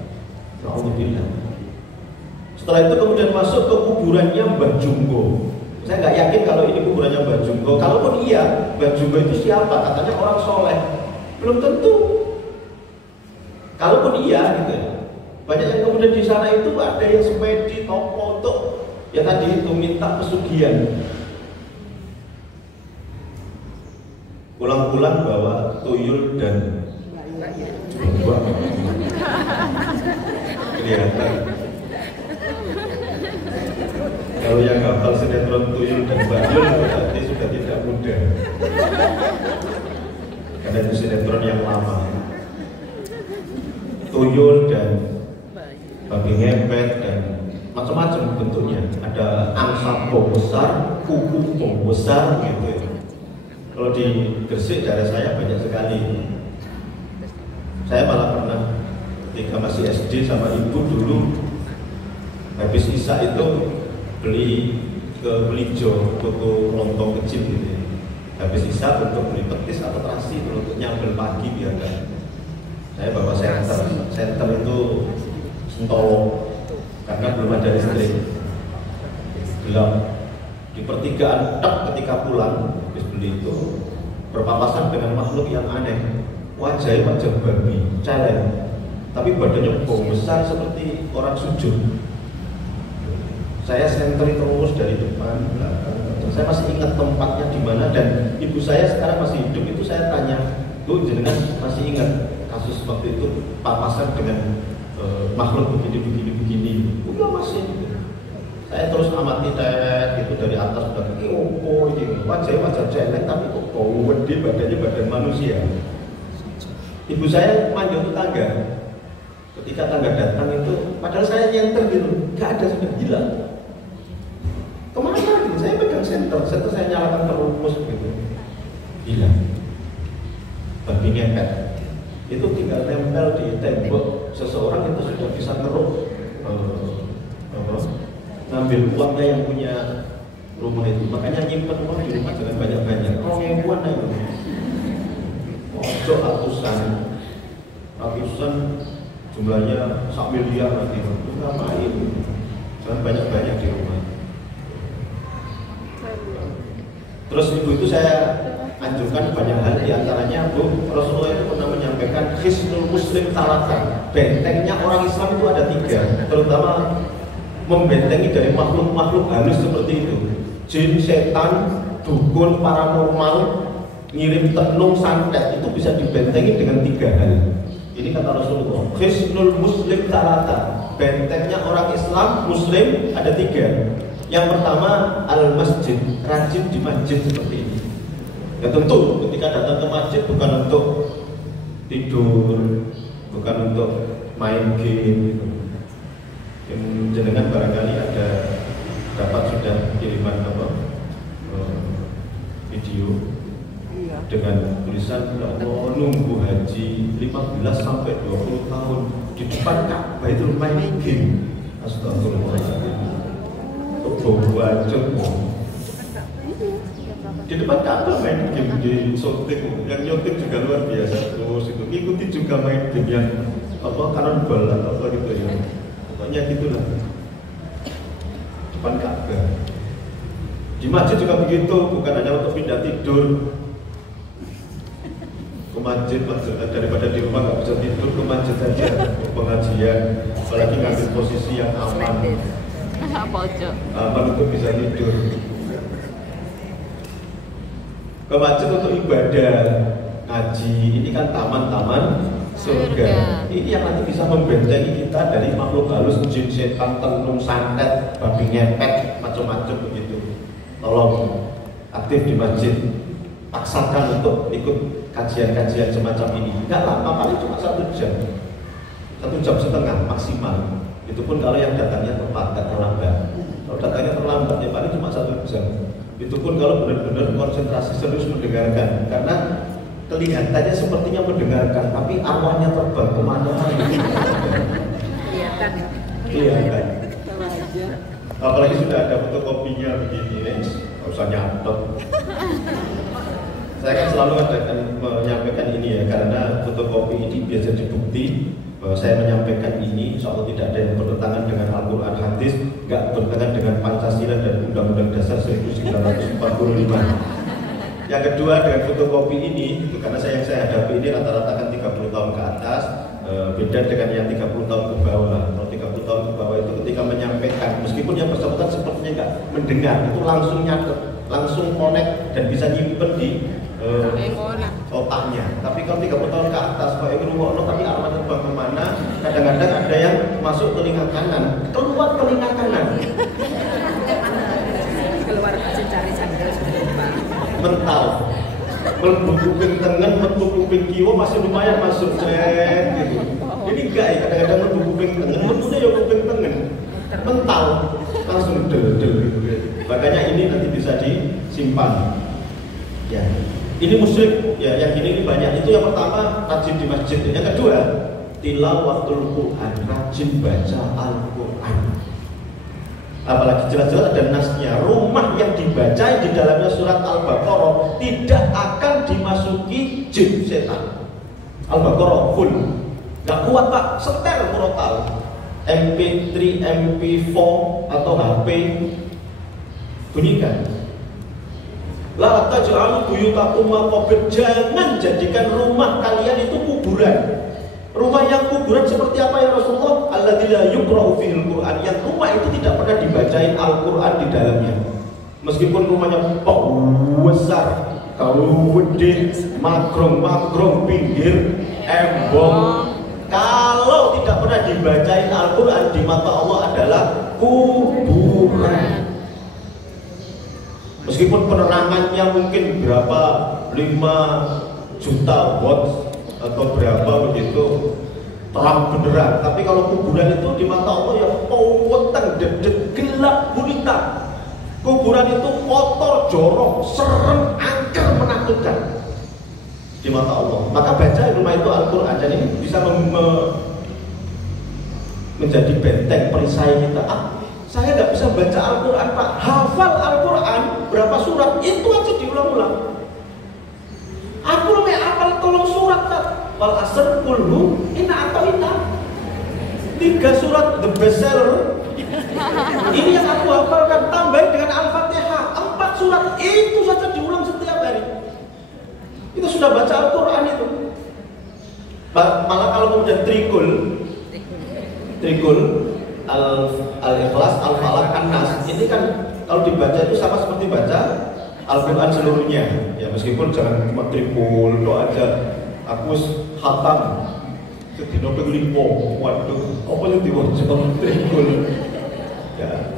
Alhamdulillah. Setelah itu kemudian masuk ke kuburannya Mbah Jumbo. Saya nggak yakin kalau ini kuburannya Mbah Jumbo. Kalaupun iya, Mbah Jumbo itu siapa? Katanya orang soleh. Belum tentu. Kalaupun iya gitu ya. Banyak yang kemudian di sana itu ada yang semedi, toko untuk ya tadi itu minta pesugihan. Pulang-pulang bawa tuyul dan buah. Kelihatan. Kalau yang hafal sinetron tuyul dan bayul berarti sudah tidak muda. Karena itu sinetron yang lama. Tuyul dan babi ngepet dan macam-macam bentuknya. Ada angsa bom besar, kuku bom besar gitu. Kalau di Gresik daerah saya banyak sekali. Saya malah pernah ketika masih SD sama ibu dulu habis isya itu beli ke Belijo toko lontong kecil gitu. Habis isya untuk beli petis atau terasi untuk nyambel pagi biar kan. Saya bawa senter itu Sentolo karena belum ada listrik. Gelap. Di pertigaan ketika pulang habis beli itu berpapasan dengan makhluk yang aneh. Wajah babi, celeng, tapi badannya besar seperti orang sujud. Saya sentri terus dari depan belakang. Saya masih ingat tempatnya di mana dan ibu saya sekarang masih hidup. Itu saya tanya, Bu, jenengan masih ingat kasus waktu itu papasan dengan makhluk begini? Udah masih. Saya terus amati gitu dari atas udah kaki. Oh ini wajah celeng tapi kok bau gede, badannya badan manusia. Ibu saya manjat tetangga. Ketika tangga datang itu, padahal saya nyenter gitu, nggak ada, sudah hilang. Kemana gitu? Saya pegang senter saya nyalakan terus gitu, hilang. Babi ngepet itu tinggal nempel di tembok seseorang itu sudah bisa ngeruk, ngambil uangnya yang punya rumah itu. Makanya nyimpen uang di rumah jangan banyak-banyak. Ribuan aja. Ojo ratusan jumlahnya 1 miliar nanti. Itu ngapain? Jangan banyak-banyak di rumah. Terus ibu itu saya anjurkan banyak hal, diantaranya Bu, Rasulullah itu pernah menyampaikan Hisnul Muslim Talata. Bentengnya orang Islam itu ada 3, terutama membentengi dari makhluk-makhluk halus seperti itu. Jin, setan, dukun, paranormal, ngirim tenung, santet, itu bisa dibentengi dengan 3 hal. Ini kata Rasulullah, Hisnul Muslim Talata. Bentengnya orang Islam, Muslim ada 3. Yang pertama, al-masjid, rajin di masjid seperti ini. Ya tentu ketika datang ke masjid bukan untuk tidur, bukan untuk main game. Yang jenengan barangkali ada dapat sudah kiriman video dengan tulisan Allah nunggu haji 15 sampai 20 tahun di depan Ka'bah itu main game. Astagfirullahaladzim. Bau bacot. di depan Ka'bah main game di shooting, yang nyuntik juga luar biasa terus itu ikuti juga main game yang cannonball atau apa gitu ya, pokoknya gitulah depan Ka'bah. Di masjid juga begitu, bukan hanya untuk pindah tidur ke masjid, daripada di rumah nggak bisa tidur ke masjid saja pengajian, apalagi ngambil posisi yang aman untuk bisa tidur. Ke masjid untuk ibadah ngaji, ini kan taman-taman surga. Ini yang nanti bisa membentengi kita dari makhluk halus, jin, setan, tenung, santet, babi ngepet, macam-macam begitu. Tolong aktif di masjid, paksakan untuk ikut kajian-kajian semacam ini. Enggak lama, paling cuma 1 jam, 1 jam setengah maksimal. Itu pun kalau yang datangnya tepat, gak terlambat. Kalau datangnya terlambat ya paling cuma 1 jam. Itu pun kalau benar-benar konsentrasi serius mendengarkan, karena kelihatannya sepertinya mendengarkan, tapi arwahnya terbang kemana? Iya kan? Apalagi sudah ada fotokopinya begini, nggak usah nyatet. Saya kan selalu menyampaikan ini ya, karena fotokopi ini biasa dibukti bahwa saya menyampaikan ini, insya Allah tidak ada yang bertentangan dengan Al-Quran hadis, nggak bertentangan dengan Pancasila dan Undang-Undang Dasar 1945. Yang kedua, dengan fotokopi ini, itu karena yang saya hadapi ini rata-rata kan 30 tahun ke atas, beda dengan yang 30 tahun ke bawah. Kalau 30 tahun ke bawah itu ketika menyampaikan, meskipun yang bersangkutan sepertinya nggak mendengar, itu langsung nyatet, langsung connect dan bisa nyimpen di otaknya. Tapi kalau 30 tahun ke atas, Pak Ibu ngomong, tapi arwah terbang kemana? Kadang-kadang ada yang masuk telinga kanan, keluar telinga kanan. Keluar mencari sandal mental, melbu kuping tengen, melbu kuping kiwa masih lumayan masuk gitu. Ini enggak ya, kadang-kadang melbu kuping tengen, melbunya ya kuping tengen, mental langsung del gitu. Makanya ini nanti bisa disimpan. Ya, ini musyrik ya, yang ini banyak. Itu yang pertama, rajin di masjid. Yang kedua, tilawatul Quran, rajin baca Al-Quran. Apalagi jelas-jelas ada nasnya, rumah yang dibaca di dalamnya surat Al-Baqarah tidak akan dimasuki jin setan. Al-Baqarah full, gak kuat Pak, setel murotal, MP3, MP4 atau HP bunyikan. La taj'alu buyutakum maqabir, jangan jadikan rumah kalian itu kuburan. Rumah yang kuburan seperti apa ya Rasulullah? Alladzi la yuqra'u fihil Qur'an, yang rumah itu tidak pernah dibacain Al-Qur'an di dalamnya. Meskipun rumahnya besar, kau gede, magrong pinggir, embong, kalau tidak pernah dibacain Al-Qur'an, di mata Allah adalah kuburan. Meskipun penerangannya mungkin berapa 5 juta watt atau berapa begitu terang beneran, tapi kalau kuburan itu di mata Allah ya poweteng, dedet, gelap gulita. Kuburan itu kotor, jorok, serem, angker, menakutkan di mata Allah. Maka baca di rumah itu Al-Quran, jadi bisa menjadi benteng perisai kita. Saya nggak bisa baca Al-Quran Pak, hafal Al-Quran berapa surat itu aja diulang-ulang. Aku lebih hafal tolong surat Pak. Wal asr kullu inna atau inna. 3 surat the best seller. Ini yang aku hafalkan, tambahin dengan Al-Fatihah 4 surat, itu saja diulang setiap hari. Itu sudah baca Al-Quran itu. Malah kalau kemudian trikul Al-Ikhlas, Al-Falaq, An-Nas, ini kan kalau dibaca itu sama seperti baca Al-Quran seluruhnya. Ya meskipun jangan cuma trikul doa aja. Aku khatam sedina ping 5. Waduh, apa yang diwaca trikul. Ya.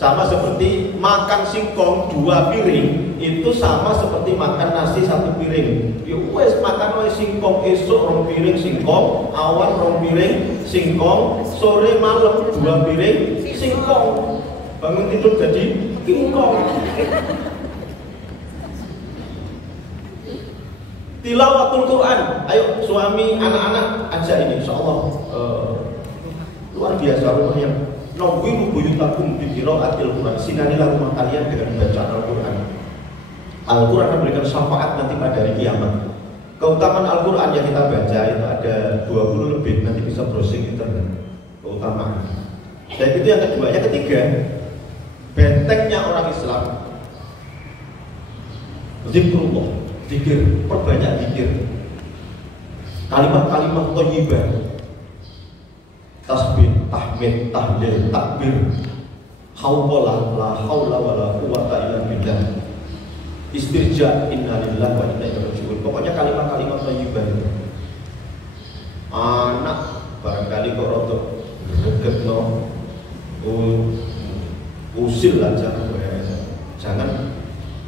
Sama seperti makan singkong 2 piring, itu sama seperti makan nasi 1 piring. Ya wes makan wae singkong, esuk 2 piring singkong, awan 2 piring singkong, sore malam 2 piring singkong. Bangun tidur jadi singkong. Tilawatul Quran, ayo suami, anak-anak ajak ini, insyaallah luar biasa rumahnya. Nawwiru buyutakum bi qiraatil Quran, sinanilah rumah kalian dengan bacaan Al-Quran. Al-Quran akan memberikan syafaat nanti pada hari kiamat. Keutamaan Al-Quran yang kita baca itu ada 20 lebih, nanti bisa browsing internet. Keutamaan. Dan itu yang kedua. Yang ketiga, bentengnya orang Islam, zikrullah, zikir, perbanyak zikir. Kalimat-kalimat thayyibah, tasbih, tahmid, tahlil, takbir, hauqalah, la haula wala quwata illa billah, istirja, innalillahi wa inna ilaihi raji'un. Pokoknya kalimat-kalimat thayyibah. Anak barangkali kok rotok gregetno, usil lah, jangan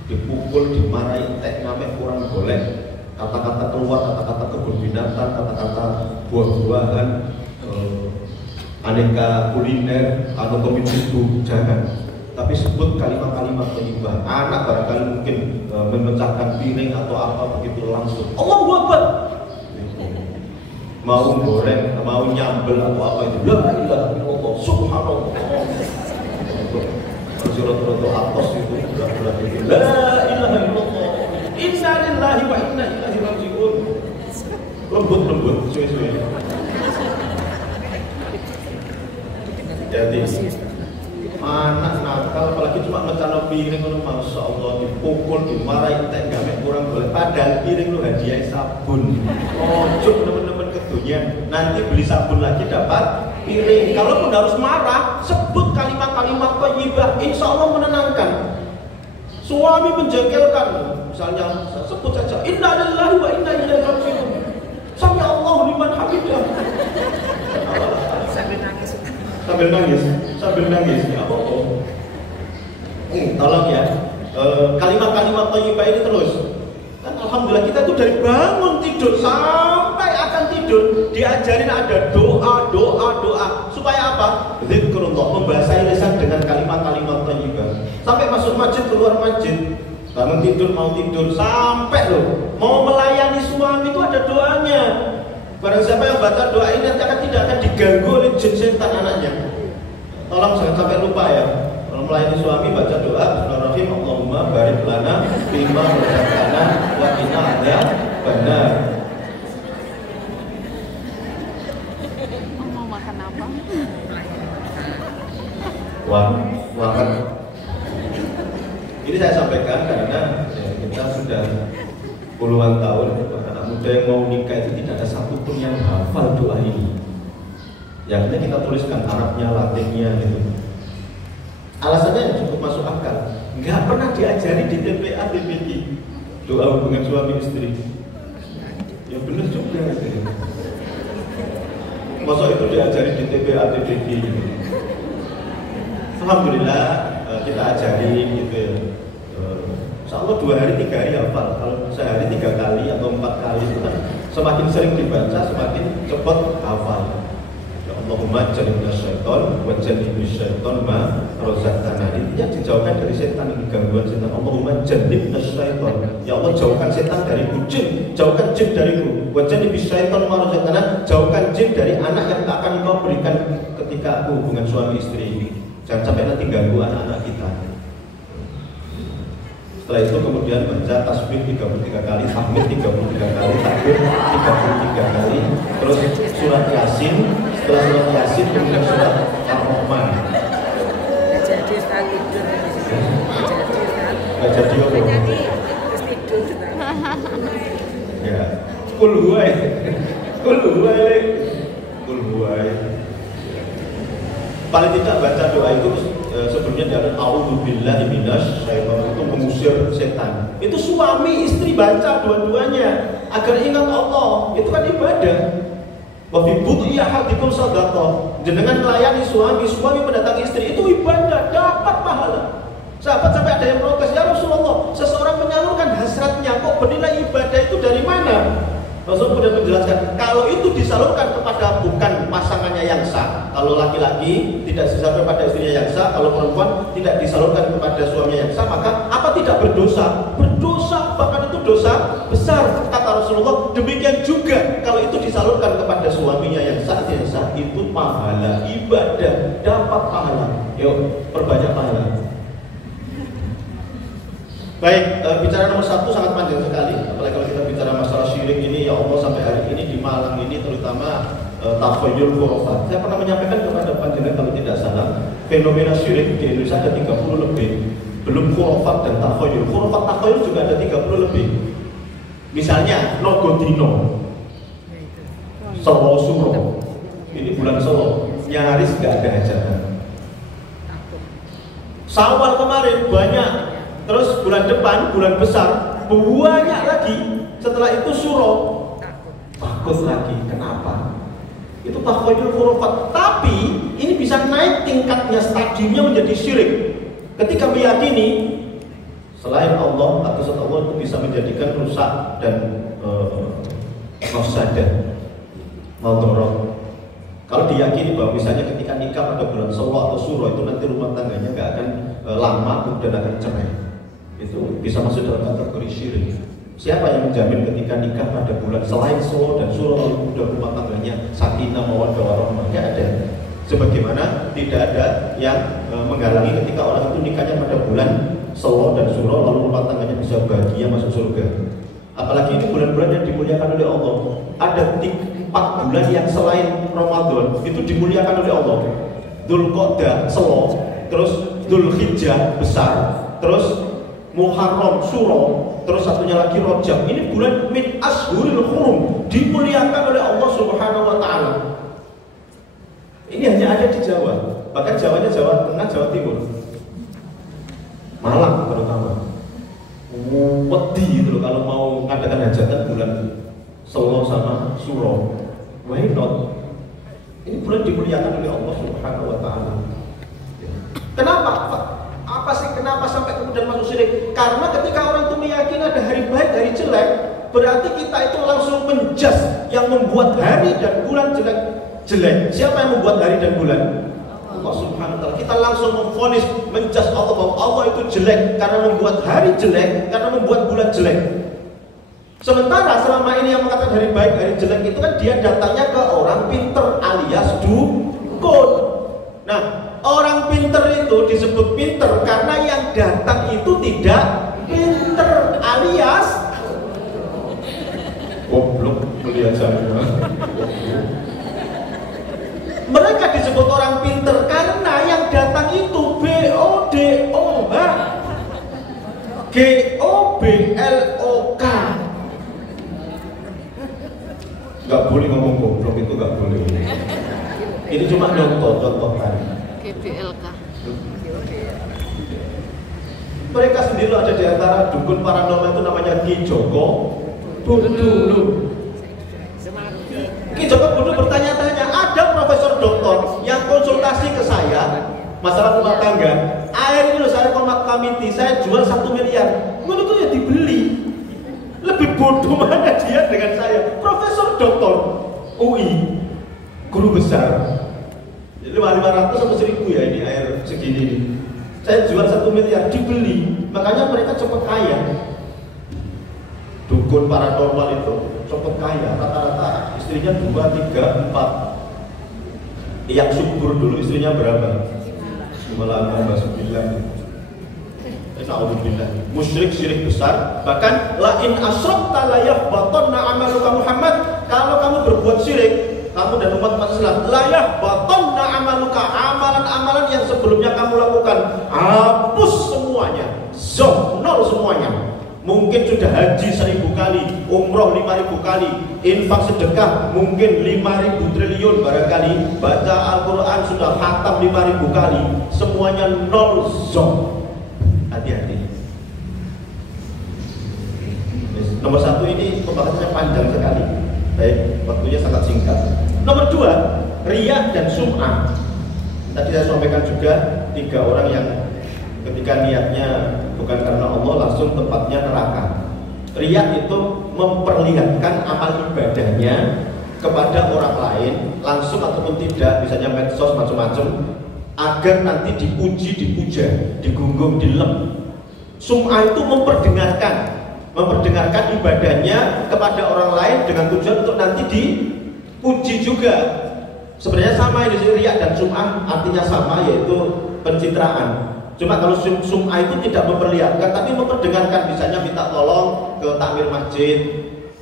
dipukul, dimarahi, tek ngamek kurang boleh. Kata-kata keluar, kata-kata kebun binatang, kata-kata buah-buahan, aneka kuliner atau komisi itu jangan. Tapi sebut kalimat-kalimat thayyibah. Anak barangkali mungkin memecahkan piring atau apa begitu langsung Allahu Akbar. Mau goreng, mau nyambel atau apa itu, la ilaha illallah, subhanallah. Roto-roto atos itu, bulan-bulan itu, la ilaha illallah, inna lillahi wa inna ilaihi raji'un. Lembut-lembut, suwe-suwe. Jadi anak nakal, apalagi cuma mecano piring, masya Allah, dipukul, dimarahin, tak gamek kurang boleh. Padahal piring lu hadiah sabun. Ojo teman-teman kedunya, nanti beli sabun lagi dapat piring. Kalaupun harus marah, sebut kalimat-kalimat thayyibah, insya Allah menenangkan. Suami menjengkelkan, misalnya sebut saja inna lillahi wa inna ilaihi raji'un, sami Allahu liman hamidah. Sambil nangis ya apa-apa. Tolong ya, kalimat-kalimat thayyibah ini terus. Kan alhamdulillah kita tuh dari bangun tidur sampai akan tidur diajarin ada doa supaya apa? Zikrullah, membasahi lisan dengan kalimat-kalimat thayyibah. Sampai masuk masjid, keluar masjid, bangun tidur, mau tidur, sampai loh mau melayani suami itu ada doanya. Barang siapa yang baca doa ini nanti tidak akan diganggu oleh jin setan anaknya. Tolong jangan sampai lupa ya. Kalau melayani suami baca doa Bismillahirrahmanirrahim, Allahumma barik lana bima razaqtana wa qina adzabannar. Mau makan apa? Makan. Ini saya sampaikan karena kita sudah puluhan tahun, anak muda yang mau nikah itu tidak ada satupun yang hafal doa ini. Yang kita tuliskan Arabnya, Latinnya gitu. Alasannya cukup masuk akal. Nggak pernah diajari di TPA, TPI doa hubungan suami istri. Ya benar juga gitu. Masa itu diajari di TPA, TPI gitu. Alhamdulillah kita ajari gitu ya. Insya Allah 2 hari 3 hari hafal. Kalau sehari 3 kali atau 4 kali itu kan semakin sering dibaca semakin cepat hafal. Ya Allahumma jannibna syaiton wa jannibna syaiton ma razaqtana. Intinya dijauhkan dari setan, ini gangguan setan. Allahumma jannibna syaiton. Ya Allah jauhkan setan dariku, jin jauhkan jin dariku. Wa jannibna syaiton ma razaqtana. Jauhkan jin dari anak yang tak akan Engkau berikan ketika aku hubungan suami istri. Jangan sampai nanti ganggu anak-anak kita. Setelah itu kemudian baca tasbih 33 kali, tahmid 33 kali, takbir 33 kali, terus surat Yasin, setelah surat Yasin kemudian surat Ar-Rahman. Jadi setelah tidur. Gak jadi apa? Jadi terus tidur. Ya, kul huwai. Paling tidak baca doa itu sebelumnya dari a'udzubillahi minasyaitonir rajim, itu mengusir setan. Itu suami istri baca dua-duanya agar ingat Allah. Itu kan ibadah. Wa fi bud'i ahadikum shadaqah. Dengan melayani suami mendatangi istri itu ibadah, dapat pahala. Sahabat sampai ada yang protes, ya Rasulullah, seseorang menyalurkan hasratnya kok bernilai ibadah itu dari mana? Rasul sudah menjelaskan, kalau itu disalurkan kepada bukan pasangannya yang sah, kalau laki-laki tidak disalurkan kepada istrinya yang sah, kalau perempuan tidak disalurkan kepada suaminya yang sah, maka apa tidak berdosa? Berdosa, bahkan itu dosa besar, kata Rasulullah. Demikian juga kalau itu disalurkan kepada suaminya yang sah, itu pahala ibadah, dapat pahala. Yuk, perbanyak pahala. Baik, bicara nomor 1 sangat panjang sekali. Apalagi kalau kita bicara masalah syirik ini, ya Allah, sampai hari ini di Malang ini terutama takhayul khurafat. Saya pernah menyampaikan kepada panjenengan kalau tidak salah, fenomena syirik di Indonesia ada 30 lebih. Belum khurafat dan takhayul. Khurafat takhayul juga ada 30 lebih. Misalnya Logodino, Solo Suro. Ini bulan Solo, nyaris nggak ada hajatan. Syawal kemarin banyak. Terus bulan depan, bulan besar, banyak lagi. Setelah itu Suro, takut lagi. Kenapa? Itu takhayul khurafat. Tapi ini bisa naik tingkatnya, stadiumnya menjadi syirik. Ketika meyakini selain Allah atau selain Allah itu bisa menjadikan rusak dan mafsadah, maldorot. Kalau diyakini bahwa misalnya ketika nikah pada bulan Syawal atau Suro itu nanti rumah tangganya nggak akan lama kemudian akan cerai. Itu bisa masuk dalam kategori syirik. Siapa yang menjamin ketika nikah pada bulan selain Solo dan Suro lalu kemudian rumah tangganya sakinah mawaddah warahmah? Tidak ada. Sebagaimana tidak ada yang menghalangi ketika orang itu nikahnya pada bulan Solo dan Suro lalu rumah tangganya bisa bahagia masuk surga. Apalagi ini bulan-bulan yang dimuliakan oleh Allah. Ada 4 bulan yang selain Ramadan itu dimuliakan oleh Allah. Dzulqa'dah Solo, terus Dzulhijjah besar, terus Muharram Suro, terus satunya lagi Rajab. Ini bulan min ashhuril hurum, dimuliakan oleh Allah Subhanahu wa taala. Ini hanya ada di Jawa. Bahkan Jawanya Jawa Tengah, Jawa Timur. Malang terutama. Wedi gitu loh kalau mau ngadakan hajatan bulan Solo sama Suro. Why not? Ini bulan dimuliakan oleh Allah Subhanahu wa taala. Kenapa, Pak? Apa sih kenapa sampai kemudian masuk syirik? Karena ketika orang itu meyakini ada hari baik, hari jelek, berarti kita itu langsung menjas yang membuat hari dan bulan jelek. Siapa yang membuat hari dan bulan? Allah Subhanahu wa taala. Kita langsung memvonis, menjas Allah bahwa Allah itu jelek karena membuat hari jelek, karena membuat bulan jelek. Sementara selama ini yang mengatakan hari baik, hari jelek itu kan dia datangnya ke orang pinter alias dukun. Nah, orang pinter itu disebut pinter karena yang datang itu tidak pinter alias goblok melihat saya. Mereka disebut orang pinter karena yang datang itu BODOH GOBLOK. Gak boleh ngomong goblok, itu gak boleh. Ini cuma contoh kan. GBLK. Mereka sendiri ada di antara dukun paranormal itu namanya Ki Joko Bundu. Ki Joko Bundu bertanya-tanya, ada profesor doktor yang konsultasi ke saya masalah rumah tangga. Air ini loh saya komat committee, saya jual 1 miliar. Menurut itu ya dibeli. Lebih bodoh mana dia dengan saya? Profesor doktor UI, guru besar. 500 sampai 1000 ya ini air segini ini. Saya jual 1 miliar, dibeli. Makanya mereka cepat kaya. Dukun paranormal itu cepat kaya. Rata-rata istrinya 2, 3, 4. Yang subur dulu istrinya berapa? 9. Na'udzubillah. Musyrik, syirik besar. Bahkan lain asyrafta la yahbatanna amaluka Muhammad. Kalau kamu berbuat syirik, kamu dan umat Islam, la yahbatanna amaluka, amalan-amalan yang sebelumnya kamu lakukan hapus semuanya, nol semuanya. Mungkin sudah haji 1000 kali, umroh 5000 kali, infak sedekah mungkin 5000 triliun barangkali, baca Al-Quran sudah khatam 5000 kali, semuanya nol zon. Hati-hati. Nomor 1 ini pembahasannya panjang sekali. Baik, waktunya sangat singkat. Nomor 2, riya dan sum'ah. Tadi saya sampaikan juga 3 orang yang ketika niatnya bukan karena Allah langsung tempatnya neraka. Riya itu memperlihatkan amal ibadahnya kepada orang lain langsung ataupun tidak, misalnya medsos macam-macam, agar nanti dipuji, dipuja, digunggung, dilem. Sum'ah itu memperdengarkan ibadahnya kepada orang lain dengan tujuan untuk nanti dipuji juga. Sebenarnya sama ini, riya dan sum'ah artinya sama, yaitu pencitraan. Cuma kalau sum'ah itu tidak memperlihatkan, tapi memperdengarkan. Misalnya minta tolong ke takmir masjid.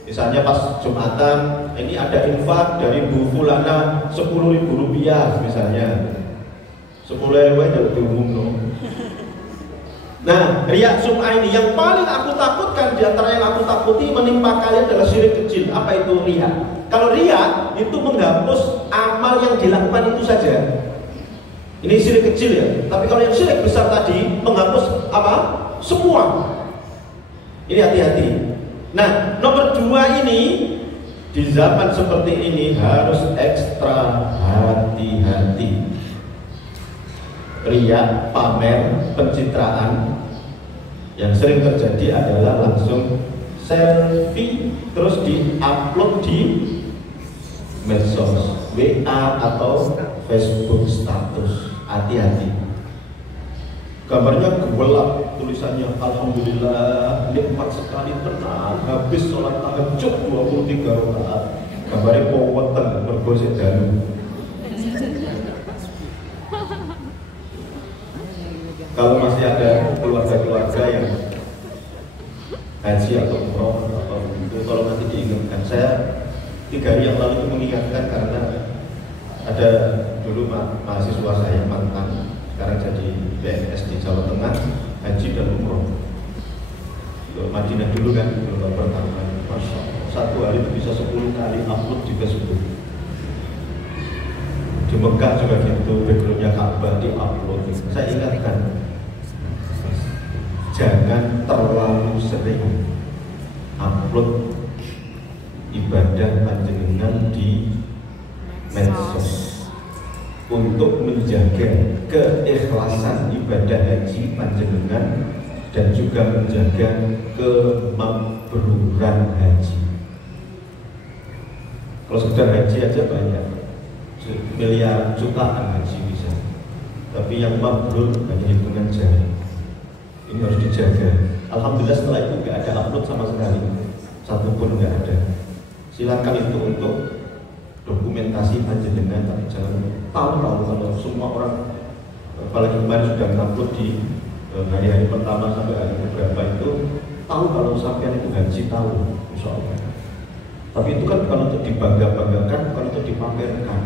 Misalnya pas Jumatan, ini ada infak dari Bu Fulana 10.000 rupiah misalnya. 10.000 aja diumum loh. Nah, riya sum'ah ini yang paling aku takutkan, di antara yang aku takuti menimpa kalian adalah syirik kecil. Apa itu riya? Kalau riya itu menghapus amal yang dilakukan itu saja. Ini syirik kecil ya. Tapi kalau yang syirik besar tadi menghapus apa? Semua. Ini hati-hati. Nah, nomor 2 ini di zaman seperti ini harus ekstra hati-hati. Riya, pamer, pencitraan yang sering terjadi adalah langsung selfie terus di-upload di medsos, WA atau Facebook status. Hati-hati. Gambarnya gelap, tulisannya alhamdulillah nikmat sekali, tenang, habis sholat tahajud 23 rakaat. Gambarnya poweten bergosip dalu. Kalau masih ada keluarga-keluarga yang haji atau umroh atau itu, tolong nanti diingatkan. Saya 3 hari yang lalu itu mengingatkan karena ada dulu mahasiswa saya mantan, sekarang jadi PNS di Jawa Tengah, haji dan umroh. Madinah dulu kan, dulu pertama, Masya Allah, 1 hari itu bisa 10 kali upload di Facebook. Di Mekah juga gitu, backgroundnya Ka'bah di upload. Saya ingatkan, jangan terlalu sering upload ibadah panjenengan di medsos untuk menjaga keikhlasan ibadah haji panjenengan dan juga menjaga kemabruran haji. Kalau sekedar haji aja banyak, miliar jutaan haji bisa, tapi yang mabrur hanya hitungan jari. Ini harus dijaga. Alhamdulillah setelah itu nggak ada upload sama sekali, satu pun nggak ada. Silakan itu untuk dokumentasi panjenengan, tapi jangan tahu kalau semua orang, apalagi kemarin sudah upload di hari-hari pertama sampai hari beberapa itu, tahu kalau sampai itu haji, tahu insya Allah. Tapi itu kan bukan untuk dibangga-banggakan, bukan untuk dipamerkan.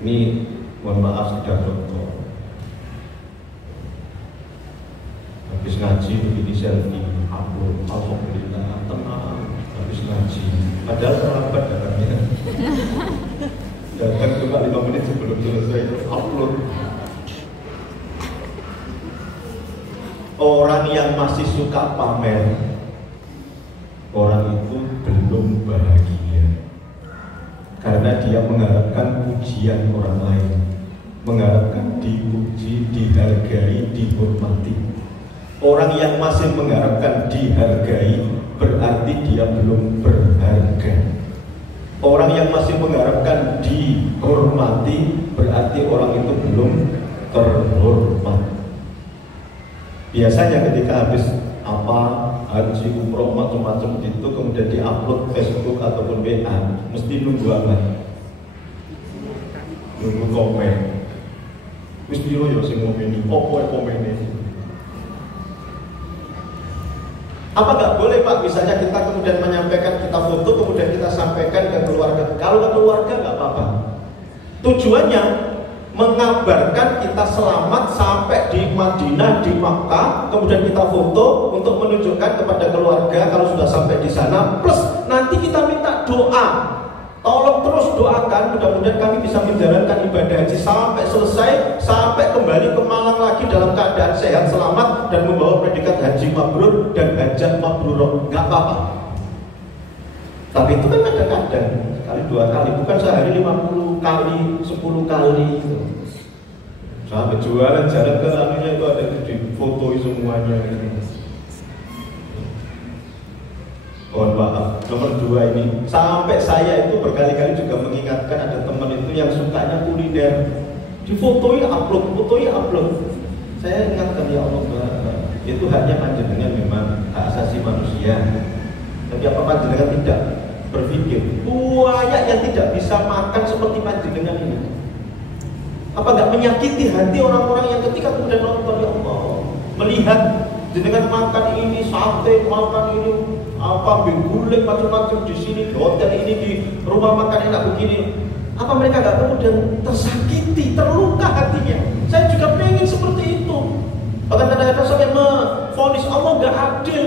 Ini mohon maaf sudah contoh. Habis ngaji begini selfie, upload, alhamdulillah tenang. Habis ngaji, padahal terlambat datangnya. Datang cuma 5 menit sebelum selesai upload. Orang yang masih suka pamer, orang itu belum bahagia, karena dia mengharapkan pujian orang lain, mengharapkan dipuji, dihargai, dihormati. Orang yang masih mengharapkan dihargai berarti dia belum berharga. Orang yang masih mengharapkan dihormati berarti orang itu belum terhormat. Biasanya ketika habis haji, umroh, macam-macam itu kemudian diupload Facebook ataupun WA, mesti nunggu apa? Nunggu komen. Wis piro ya sing ngomeni, opo komene. Apa nggak boleh Pak? Misalnya kita kemudian menyampaikan, kita foto kemudian kita sampaikan ke keluarga. Kalau ke keluarga nggak apa-apa. Tujuannya mengabarkan kita selamat sampai di Madinah, di Makkah, kemudian kita foto untuk menunjukkan kepada keluarga kalau sudah sampai di sana. Plus nanti kita minta doa, tolong terus doakan, mudah-mudahan kami bisa menjalankan ibadah haji sampai selesai, sampai kembali ke Malang lagi dalam keadaan sehat, selamat, dan membawa predikat haji mabrur dan hajat mabrurah. Nggak apa-apa. Tapi itu kan kadang-kadang, sekali 2 kali, bukan sehari 50 kali, 10 kali itu. Sampai jualan jalan ke anunya itu ada di foto semuanya. Mohon maaf, nomor 2 ini, sampai saya itu berkali-kali juga mengingatkan ada teman itu yang sukanya kuliner, difotoi upload. Saya ingatkan, ya Allah, itu haknya panjenengan, memang hak asasi manusia. Tapi apa panjenengan tidak berpikir banyak yang tidak bisa makan seperti panjenengan ini? Apa nggak menyakiti hati orang-orang yang ketika kemudian nonton, ya Allah, melihat jenengan makan ini sate, makan ini apa gulai macam-macam di sini, di hotel ini, di rumah makan enak begini. Apa mereka nggak kemudian tersakiti, terluka hatinya? Saya juga pengen seperti itu. Bahkan kadang-kadang saya memvonis Allah nggak adil.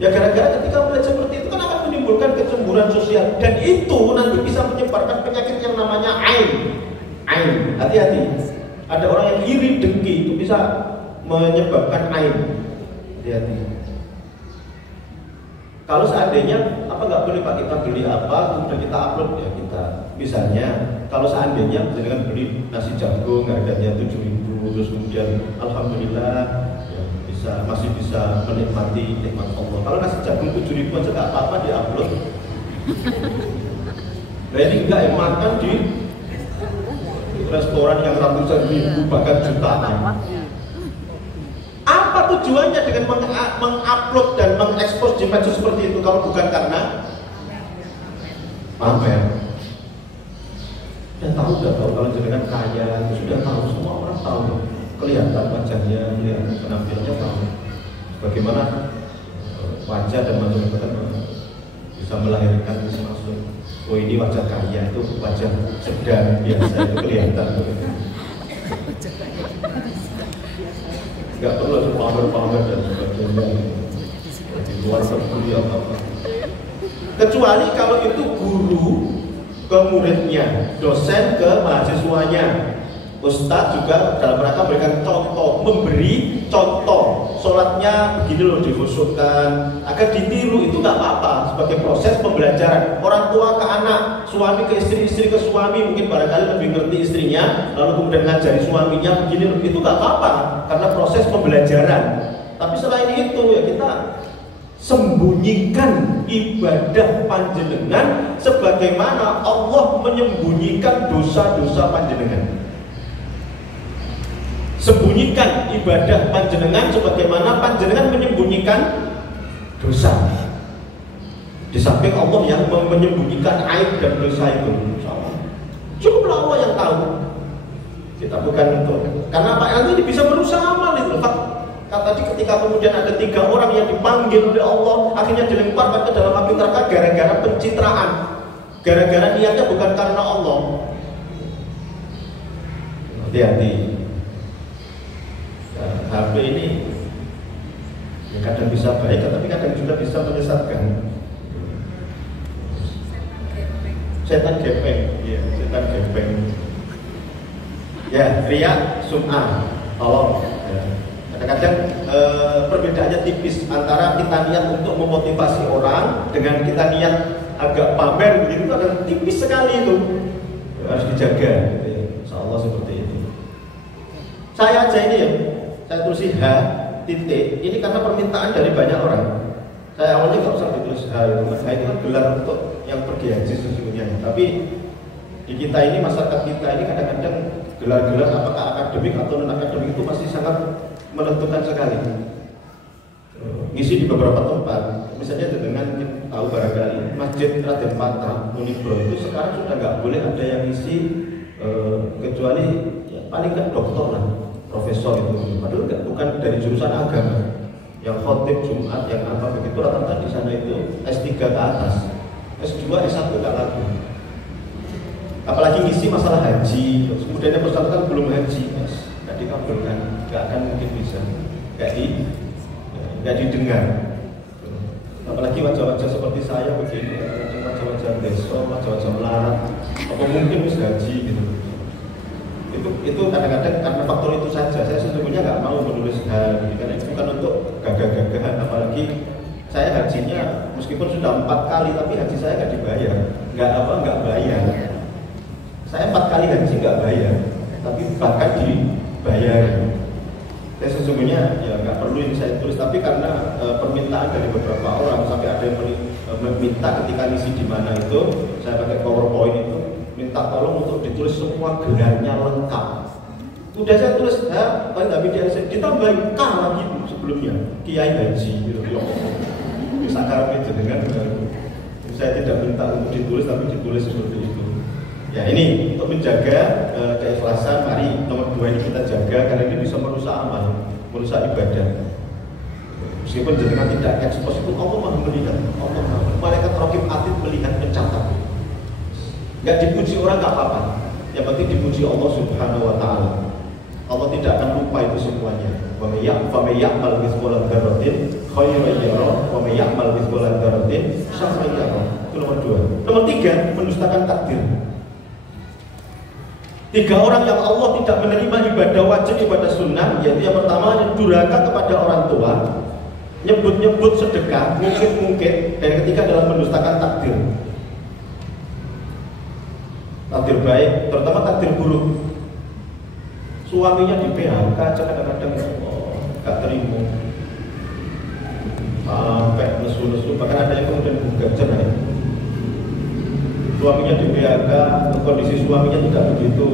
Ya gara-gara ketika melihat seperti itu kan akan menimbulkan kecemburuan sosial, dan itu nanti bisa menyebarkan penyakit yang namanya ain. Hati-hati. Ada orang yang iri dengki itu bisa menyebabkan ain. Hati-hati. Kalau seandainya apa nggak boleh Pak kita beli apa kemudian kita upload ya kita. Misalnya kalau seandainya dengan beli nasi jagung harganya 7.000 terus kemudian alhamdulillah ya, masih bisa menikmati nikmat Allah. Kalau nasi jagung 7.000 aja nggak apa-apa di-upload. Nah ini enggak yang makan di restoran yang ratusan ribu bahkan jutaan. Apa tujuannya dengan mengupload dan mengekspos di medsos seperti itu kalau bukan karena pamer? Dan sudah tahu kalau jenengan kaya, sudah tahu, semua orang tahu, kelihatan wajahnya, kelihatan penampilannya, tahu bagaimana wajah dan macam-macam bisa melahirkan maksud. Oh ini wajah kaya, itu wajah sedang biasa, itu kelihatan. Nggak perlu pamer-pamer dan sebagainya di luar seperti apa. Kecuali kalau itu guru ke muridnya, dosen ke mahasiswanya, ustadz juga dalam rangka memberikan contoh, memberi contoh. Sholatnya begini loh dikhusyukkan agar ditiru, itu nggak apa-apa sebagai proses pembelajaran. Orang tua ke anak, suami ke istri, istri ke suami, mungkin barangkali lebih ngerti istrinya, lalu kemudian ngajari suaminya begini, itu nggak apa-apa karena proses pembelajaran. Tapi selain itu ya kita sembunyikan ibadah panjenengan sebagaimana Allah menyembunyikan dosa-dosa panjenengan. Sembunyikan ibadah panjenengan sebagaimana panjenengan menyembunyikan dosa. Di samping Allah yang menyembunyikan aib dan dosa itu, cukuplah Allah yang tahu. Kita bukan itu. Karena apa? Nanti bisa berusaha amal itu. Kata tadi ketika kemudian ada 3 orang yang dipanggil oleh Allah, akhirnya dilemparkan ke dalam api neraka gara-gara pencitraan, gara-gara niatnya bukan karena Allah. Hati-hati. HP ini ya kadang bisa baik, tapi kadang juga bisa menyesatkan. Setan gepeng, ya, setan gepeng. Ya, riya, sum'ah, tolong. Ya. Kadang-kadang perbedaannya tipis antara kita niat untuk memotivasi orang dengan kita niat agak pamer begitu, itu ada tipis sekali itu. Harus dijaga, gitu ya. Insyaallah seperti itu. Saya aja ini ya. Saya tulis H titik ini karena permintaan dari banyak orang. Saya awalnya nggak usah ditulis H itu kan gelar untuk yang pergi haji sesungguhnya. Tapi di kita ini, masyarakat kita ini kadang-kadang gelar-gelar apakah akademik atau non akademik itu masih sangat menentukan sekali. Ngisi di beberapa tempat, misalnya dengan tahu barangkali Masjid Raden Patah Munibro itu sekarang sudah nggak boleh ada yang ngisi kecuali ya, paling nggak doktor lah, profesor itu, padahal bukan dari jurusan agama, yang khotib Jumat, yang apa begitu, rata-rata di sana itu S3 ke atas, S2, S1 nggak laku. Apalagi ngisi masalah haji, kemudian yang bersangkutan belum haji, mas, nggak dikabulkan, nggak akan mungkin bisa, nggak didengar. Apalagi wajah-wajah seperti saya begini, wajah-wajah besok, wajah-wajah melarat, apa mungkin bisa haji gitu. Itu kadang-kadang karena faktor itu saja saya sesungguhnya nggak mau menulis hal ini, karena itu bukan untuk gagah-gagahan. Apalagi saya hajinya meskipun sudah 4 kali tapi haji saya nggak dibayar, nggak bayar. Saya 4 kali haji nggak bayar, tapi bahkan dibayar. Saya sesungguhnya ya nggak perlu ini saya tulis, tapi karena permintaan dari beberapa orang sampai ada yang meminta ketika ngisi di mana itu saya pakai PowerPoint itu, minta tolong untuk ditulis semua gelarnya lengkap. Udah saya tulis tapi dia ditambahin K lagi sebelumnya, Kiai Haji gitu. Bisa karena dengan saya tidak minta untuk ditulis tapi ditulis seperti itu. Ya ini untuk menjaga keikhlasan, mari nomor 2 ini kita jaga karena ini bisa merusak amal, merusak ibadah. Meskipun jenengan tidak ekspos itu Allah Maha melihat, Allah Maha. Malaikat Raqib Atid melihat, mencatat. Enggak dipuji orang enggak apa-apa. Yang penting dipuji Allah Subhanahu wa taala. Allah tidak akan lupa itu semuanya. Wa may ya'mal mithqala dzarratin khairan yarah wa may ya'mal mithqala dzarratin syarran yarah. Itu nomor 2. Nomor 3, mendustakan takdir. 3 orang yang Allah tidak menerima ibadah wajib, ibadah sunnah, yaitu yang pertama durhaka kepada orang tua, nyebut-nyebut sedekah, mungkin, dan ketiga adalah mendustakan takdir. Takdir baik, terutama takdir buruk. Suaminya di PHK aja kadang-kadang gak terima, sampai nesu-nesu, bahkan ada yang kemudian gugat cerai. Suaminya di PHK, kondisi suaminya tidak begitu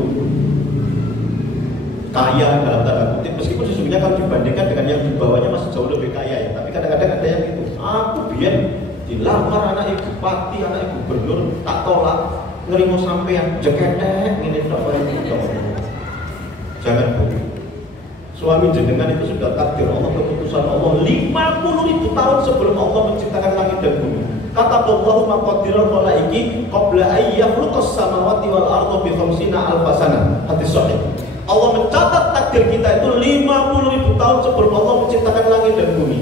kaya dalam tanda kutip, meskipun sesungguhnya kalau dibandingkan dengan yang di bawahnya masih jauh lebih kaya ya. Tapi kadang-kadang ada yang itu, aku biar dilamar anak ibu pati, anak ibu gubernur, tak tolak, ngerimo sampean jeketek ini tak boleh itu. Jangan bodoh. Suami jenengan itu sudah takdir Allah, keputusan Allah 50.000 tahun sebelum Allah menciptakan langit dan bumi. Kata Allah maqadirul khalaiqi qabla ay yakhluqas samawati wal arda bi 50 alf sanah. Hadis sahih. Allah mencatat takdir kita itu 50.000 tahun sebelum Allah menciptakan langit dan bumi.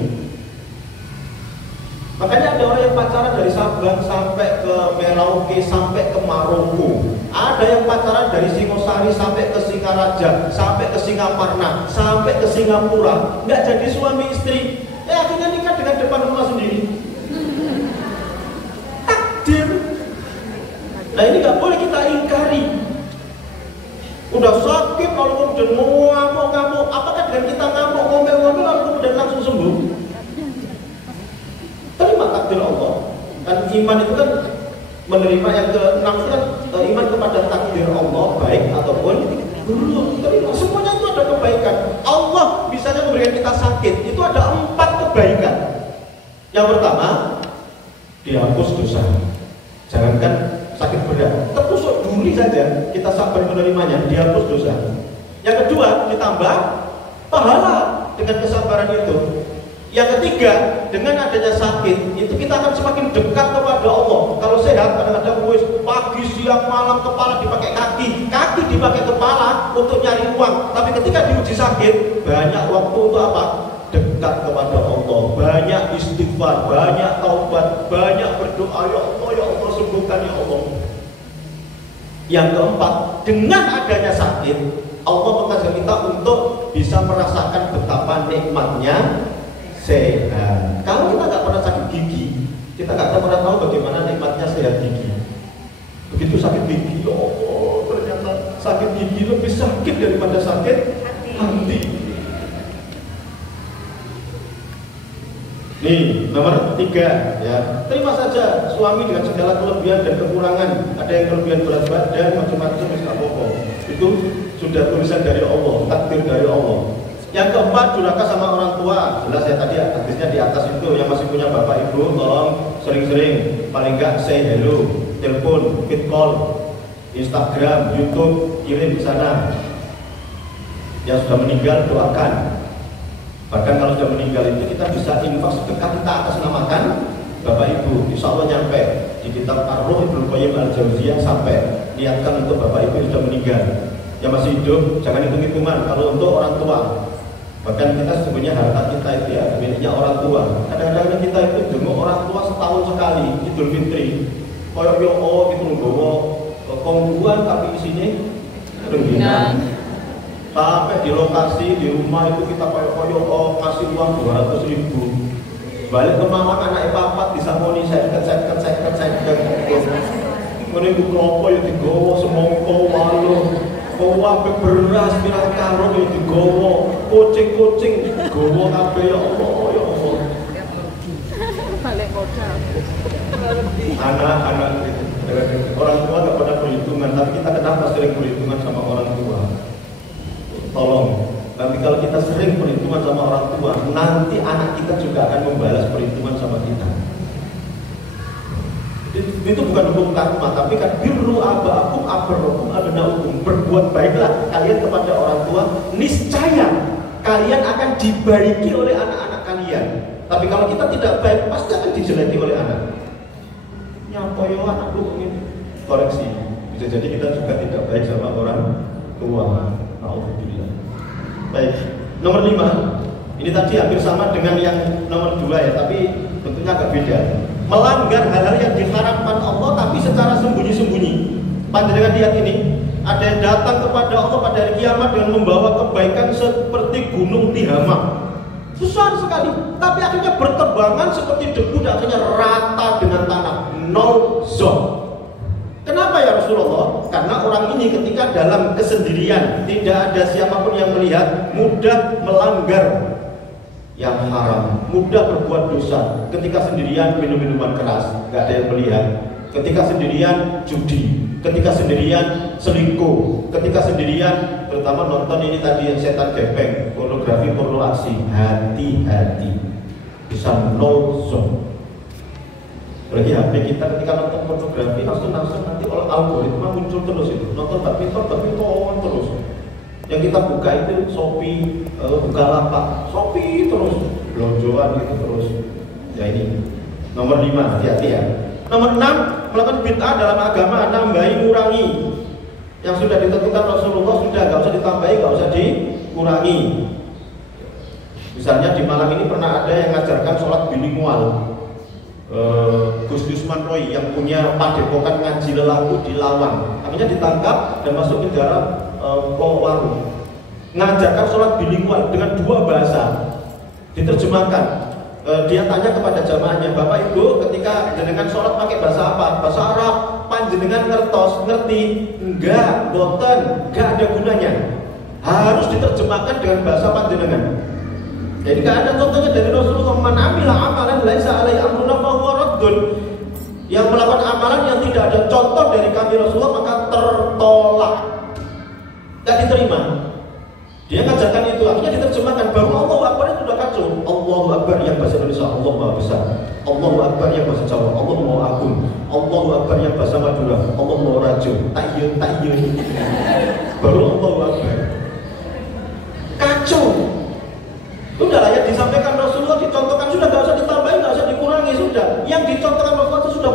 Makanya ada orang yang pacaran dari Sabang sampai ke Merauke sampai ke Maroko. Ada yang pacaran dari Singosari sampai ke Singaraja, sampai ke Singaparna, sampai ke Singapura. Nggak jadi suami istri. Akhirnya nikah dengan depan rumah sendiri. Takdir. Nah ini nggak boleh kita ingkari. Udah sakit kalau kemudian ngamuk-ngamuk, apakah dengan kita ngamuk, ngomel-ngomel lalu kemudian langsung sembuh? Terima takdir Allah. Dan iman itu kan menerima, yang ke-6 itu kan iman kepada takdir Allah baik ataupun buruk. Terima, semuanya itu ada kebaikan. Allah misalnya memberikan kita sakit, itu ada 4 kebaikan. Yang pertama, dihapus dosa. Jangankan sakit berat, tertusuk duri saja kita sabar menerimanya, dihapus dosa. Yang kedua, ditambah pahala dengan kesabaran itu. Yang ketiga, dengan adanya sakit itu kita akan semakin dekat kepada Allah. Kalau sehat, kadang-kadang pagi, siang, malam kepala dipakai kaki, kaki dipakai kepala untuk nyari uang. Tapi ketika diuji sakit, banyak waktu untuk apa? Dekat kepada Allah, banyak istighfar, banyak taubat, banyak berdoa, ya Allah sembuhkan ya Allah. Yang keempat, dengan adanya sakit, Allah mengajak kita untuk bisa merasakan betapa nikmatnya sehat. Kalau kita nggak pernah sakit gigi, kita nggak pernah tahu bagaimana nikmatnya sehat gigi. Begitu sakit gigi, oh ternyata sakit gigi lebih sakit daripada sakit hati. Nih nomor 3 ya, terima saja suami dengan segala kelebihan dan kekurangan. Ada yang kelebihan berat badan macam-macam, tidak apa-apa. Itu sudah tulisan dari Allah, takdir dari Allah. Yang keempat, durhaka sama orang tua. Jelas ya tadi hadisnya di atas itu. Yang masih punya bapak ibu, tolong sering-sering, paling enggak say hello, telepon, fit call, Instagram, YouTube, kirim ke sana. Yang sudah meninggal doakan. Bahkan kalau sudah meninggal itu kita bisa infak sedekah, kita atasnamakan bapak ibu. Insya Allah nyampe di kitab Ar-Ruh Ibnu Qayyim Al-Jauziyah sampai niatkan untuk bapak ibu yang sudah meninggal. Yang masih hidup jangan hitung-hitungan. Kalau untuk orang tua, bahkan kita sebenarnya harta kita itu ya miliknya orang tua. Kadang-kadang kita itu jenguk orang tua setahun sekali Idul Fitri. Koyok yo gitu nggowo kongguan tapi isinya rengginang. Sampai di lokasi di rumah itu kita koyok kasih uang 200.000. Balik ke Malang anak papat disangoni seket. Menunggu kelompok yang digowo semongko walu. Bawa beras pirang karung yang digowo, kucing gowo kabeh ya Allah, ya Allah. Balik modal. Anak-anak orang tua nggak pernah perhitungan, tapi kita kenapa sering perhitungan sama orang tua? Tolong, nanti kalau kita sering perhitungan sama orang tua, nanti anak kita juga akan membalas perhitungan sama kita. Itu bukan hukum karma, tapi kan birru aba'akum abarrakum abna'ukum. Berbuat baiklah kalian kepada orang tua, niscaya kalian akan dibaiki oleh anak-anak kalian. Tapi kalau kita tidak baik, pasti akan dijeleki oleh anak. Nyapa yo anakku ini, koreksi. Bisa jadi kita juga tidak baik sama orang tua. Alhamdulillah. Baik, nomor 5. Ini tadi hampir sama dengan yang nomor 2 ya, tapi tentunya agak beda. Melanggar hal-hal yang diharamkan Allah tapi secara sembunyi-sembunyi. Panjenengan lihat ini, ada yang datang kepada Allah pada hari kiamat dengan membawa kebaikan seperti gunung Tihamah. Besar sekali, tapi akhirnya berterbangan seperti debu dan akhirnya rata dengan tanah. Nol zon. Kenapa ya Rasulullah? Karena orang ini ketika dalam kesendirian, tidak ada siapapun yang melihat, mudah melanggar yang haram, mudah berbuat dosa. Ketika sendirian minum minuman keras, nggak ada yang melihat. Ketika sendirian judi, ketika sendirian selingkuh, ketika sendirian terutama nonton ini tadi yang setan gepeng, pornografi, porno aksi. Hati-hati, bisa no zone. Apalagi HP kita ketika nonton pornografi langsung nanti algoritma muncul terus itu. Nonton badminton terus. Yang kita buka itu Shopee, Bukalapak, Shopee terus, belonjoan gitu terus. Ya ini nomor 5, hati-hati ya. Nomor 6, melakukan bid'ah dalam agama, nambahi, ngurangi. Yang sudah ditentukan Rasulullah sudah, gak usah ditambahi, gak usah dikurangi. Misalnya di Malang ini pernah ada yang mengajarkan sholat bilingual. Gus Yusman Roy yang punya padepokan ngaji lelaku di Lawang, akhirnya ditangkap dan masuk penjara warung. Ngajarkan sholat bilingual dengan 2 bahasa, diterjemahkan. Dia tanya kepada jamaahnya, Bapak Ibu ketika jenengan sholat pakai bahasa apa? Bahasa Arab. Panjenengan ngerti? Enggak, boten, enggak ada gunanya. Harus diterjemahkan dengan bahasa panjenengan. Jadi enggak ada contohnya dari Rasulullah, man amila amalan laisa alaihi amruna fa huwa raddun. Yang melakukan amalan yang tidak ada contoh dari kami Rasulullah maka tertolak. Enggak diterima. Dia ngajarkan itu, akhirnya diterjemahkan. Baru Allahu Akbar itu sudah kacau. Allahu Akbar yang bahasa Indonesia, Allah Maha Besar. Allahu Akbar yang bahasa Jawa, Allah Maha Agung. Allahu Akbar yang bahasa Madura, Allah Maha Rajo. Tayyun. Baru Allahu Akbar. Kacau. Sudah lah yang disampaikan Rasulullah, dicontohkan sudah, gak usah ditambahin, gak usah dikurangi, sudah. Yang dicontohkan Rasulullah itu sudah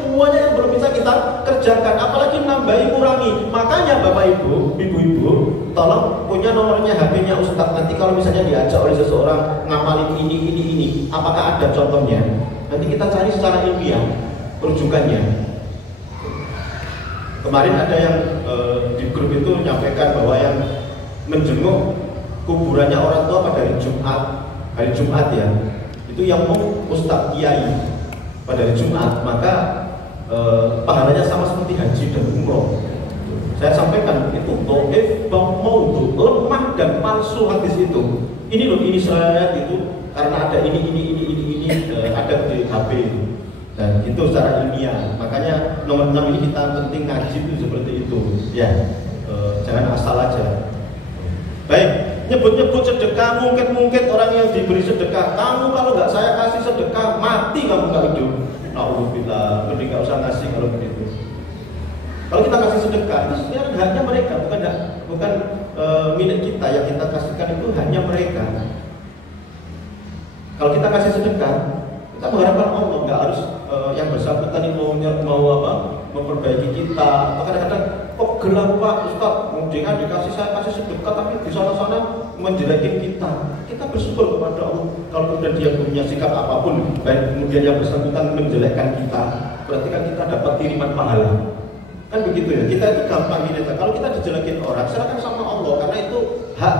semuanya yang belum bisa kita kerjakan, apalagi nambahi, kurangi. Makanya Bapak Ibu, Ibu-ibu, tolong punya nomornya HP-nya Ustadz. Nanti kalau misalnya diajak oleh seseorang ngapalin ini, apakah ada contohnya? Nanti kita cari secara ilmiah rujukannya. Kemarin ada yang di grup itu menyampaikan bahwa yang menjenguk kuburannya orang tua pada hari Jumat ya, itu yang mau Ustadz Kiai pada hari Jumat, maka pahalanya sama seperti haji dan umroh. Saya sampaikan itu dhaif, maudhu, lemah dan palsu hadis itu. Ini loh, ini saya itu karena ada ini ada di HP dan itu secara ilmiah. Makanya nomor 6 ini kita penting ngaji itu seperti itu ya, jangan asal aja. Baik, nyebut-nyebut sedekah, mungkin orang yang diberi sedekah, kamu kalau nggak saya kasih sedekah mati kamu nggak hidup. Alhamdulillah, lebih nggak usah ngasih kalau begitu. Kalau kita kasih sedekah, itu sebenarnya haknya mereka, bukan milik kita. Yang kita kasihkan itu hanya mereka. Kalau kita kasih sedekah, kita mengharapkan Allah, nggak harus yang bersangkutan ini mau memperbaiki kita. Atau kadang-kadang kok gelap Pak Ustaz, dengan dikasih saya kasih sedekah tapi di sana-sana menjelekin kita. Kita bersyukur kepada Allah. Kalau kemudian dia punya sikap apapun, baik kemudian yang bersangkutan menjelekkan kita, berarti kan kita dapat kiriman pahala. Kan begitu ya, kita itu gampang ini. Kalau kita dijelekin orang, silakan sama Allah, karena itu hak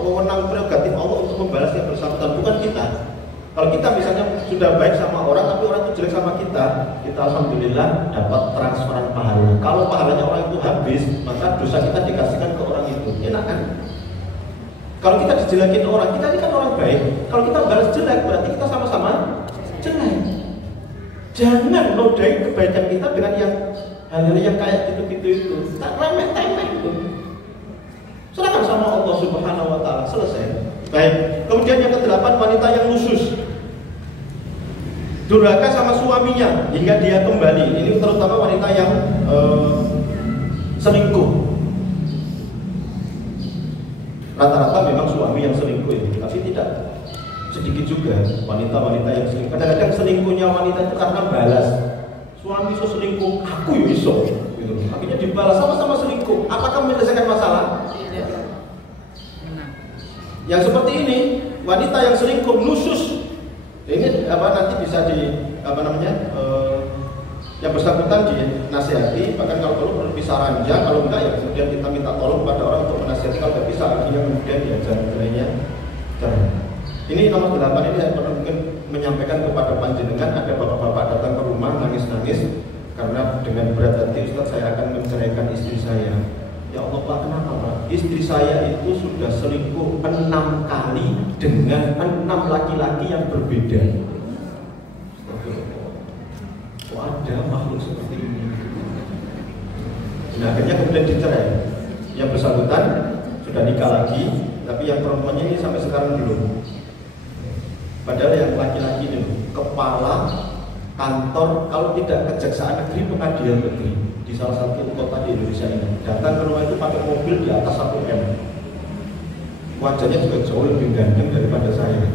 wewenang prerogatif Allah untuk membalas yang bersangkutan, bukan kita. Kalau kita misalnya sudah baik sama orang, tapi orang itu jelek sama kita alhamdulillah dapat transferan pahala. Kalau pahalanya orang itu habis, maka dosa kita dikasihkan ke orang itu. Enak kan? Kalau kita dijelekin orang, kita ini kan orang baik. Kalau kita balas jelek, berarti kita sama-sama jelek. Jangan nodai kebaikan kita dengan yang hal-hal yang kayak gitu-gitu itu, tak remeh-temeh itu. Serahkan sama Allah Subhanahu wa Ta'ala, selesai. Baik. Kemudian yang ke-8, wanita yang khusus. durhaka sama suaminya hingga dia kembali. Ini terutama wanita yang selingkuh. Rata-rata memang suami yang selingkuh ya, tapi tidak sedikit juga wanita-wanita yang selingkuh. Kadang-kadang selingkuhnya wanita itu karena balas. Suami so selingkuh, aku ya iso gitu. Akhirnya dibalas, sama-sama selingkuh. Apakah menyelesaikan masalah? Tidak. Yang seperti ini, wanita yang selingkuh nusus. Ini nanti bisa yang bersangkutan dinasihati, bahkan kalau perlu bisa ranjang, kalau enggak ya kemudian kita minta tolong pada orang untuk menasihati, kalau tidak bisa akhirnya kemudian diajar lainnya. Ini nomor 8 ini saya pernah mungkin menyampaikan kepada panjenengan, ada bapak-bapak datang ke rumah nangis-nangis karena dengan berat hati, Ustaz saya akan menceraikan istri saya. Ya Allah Pak, kenapa Pak? Istri saya itu sudah selingkuh 6 kali dengan 6 laki-laki yang berbeda. Kok ada makhluk seperti ini? Nah, akhirnya kemudian dicerai. Yang bersangkutan sudah nikah lagi, tapi yang perempuannya ini sampai sekarang belum. Padahal yang laki-laki ini kepala kantor, kalau tidak kejaksaan negeri, pengadilan negeri di salah satu kota di Indonesia ini, datang ke rumah itu pakai mobil di atas 1 M. Wajahnya juga jauh lebih ganteng daripada saya.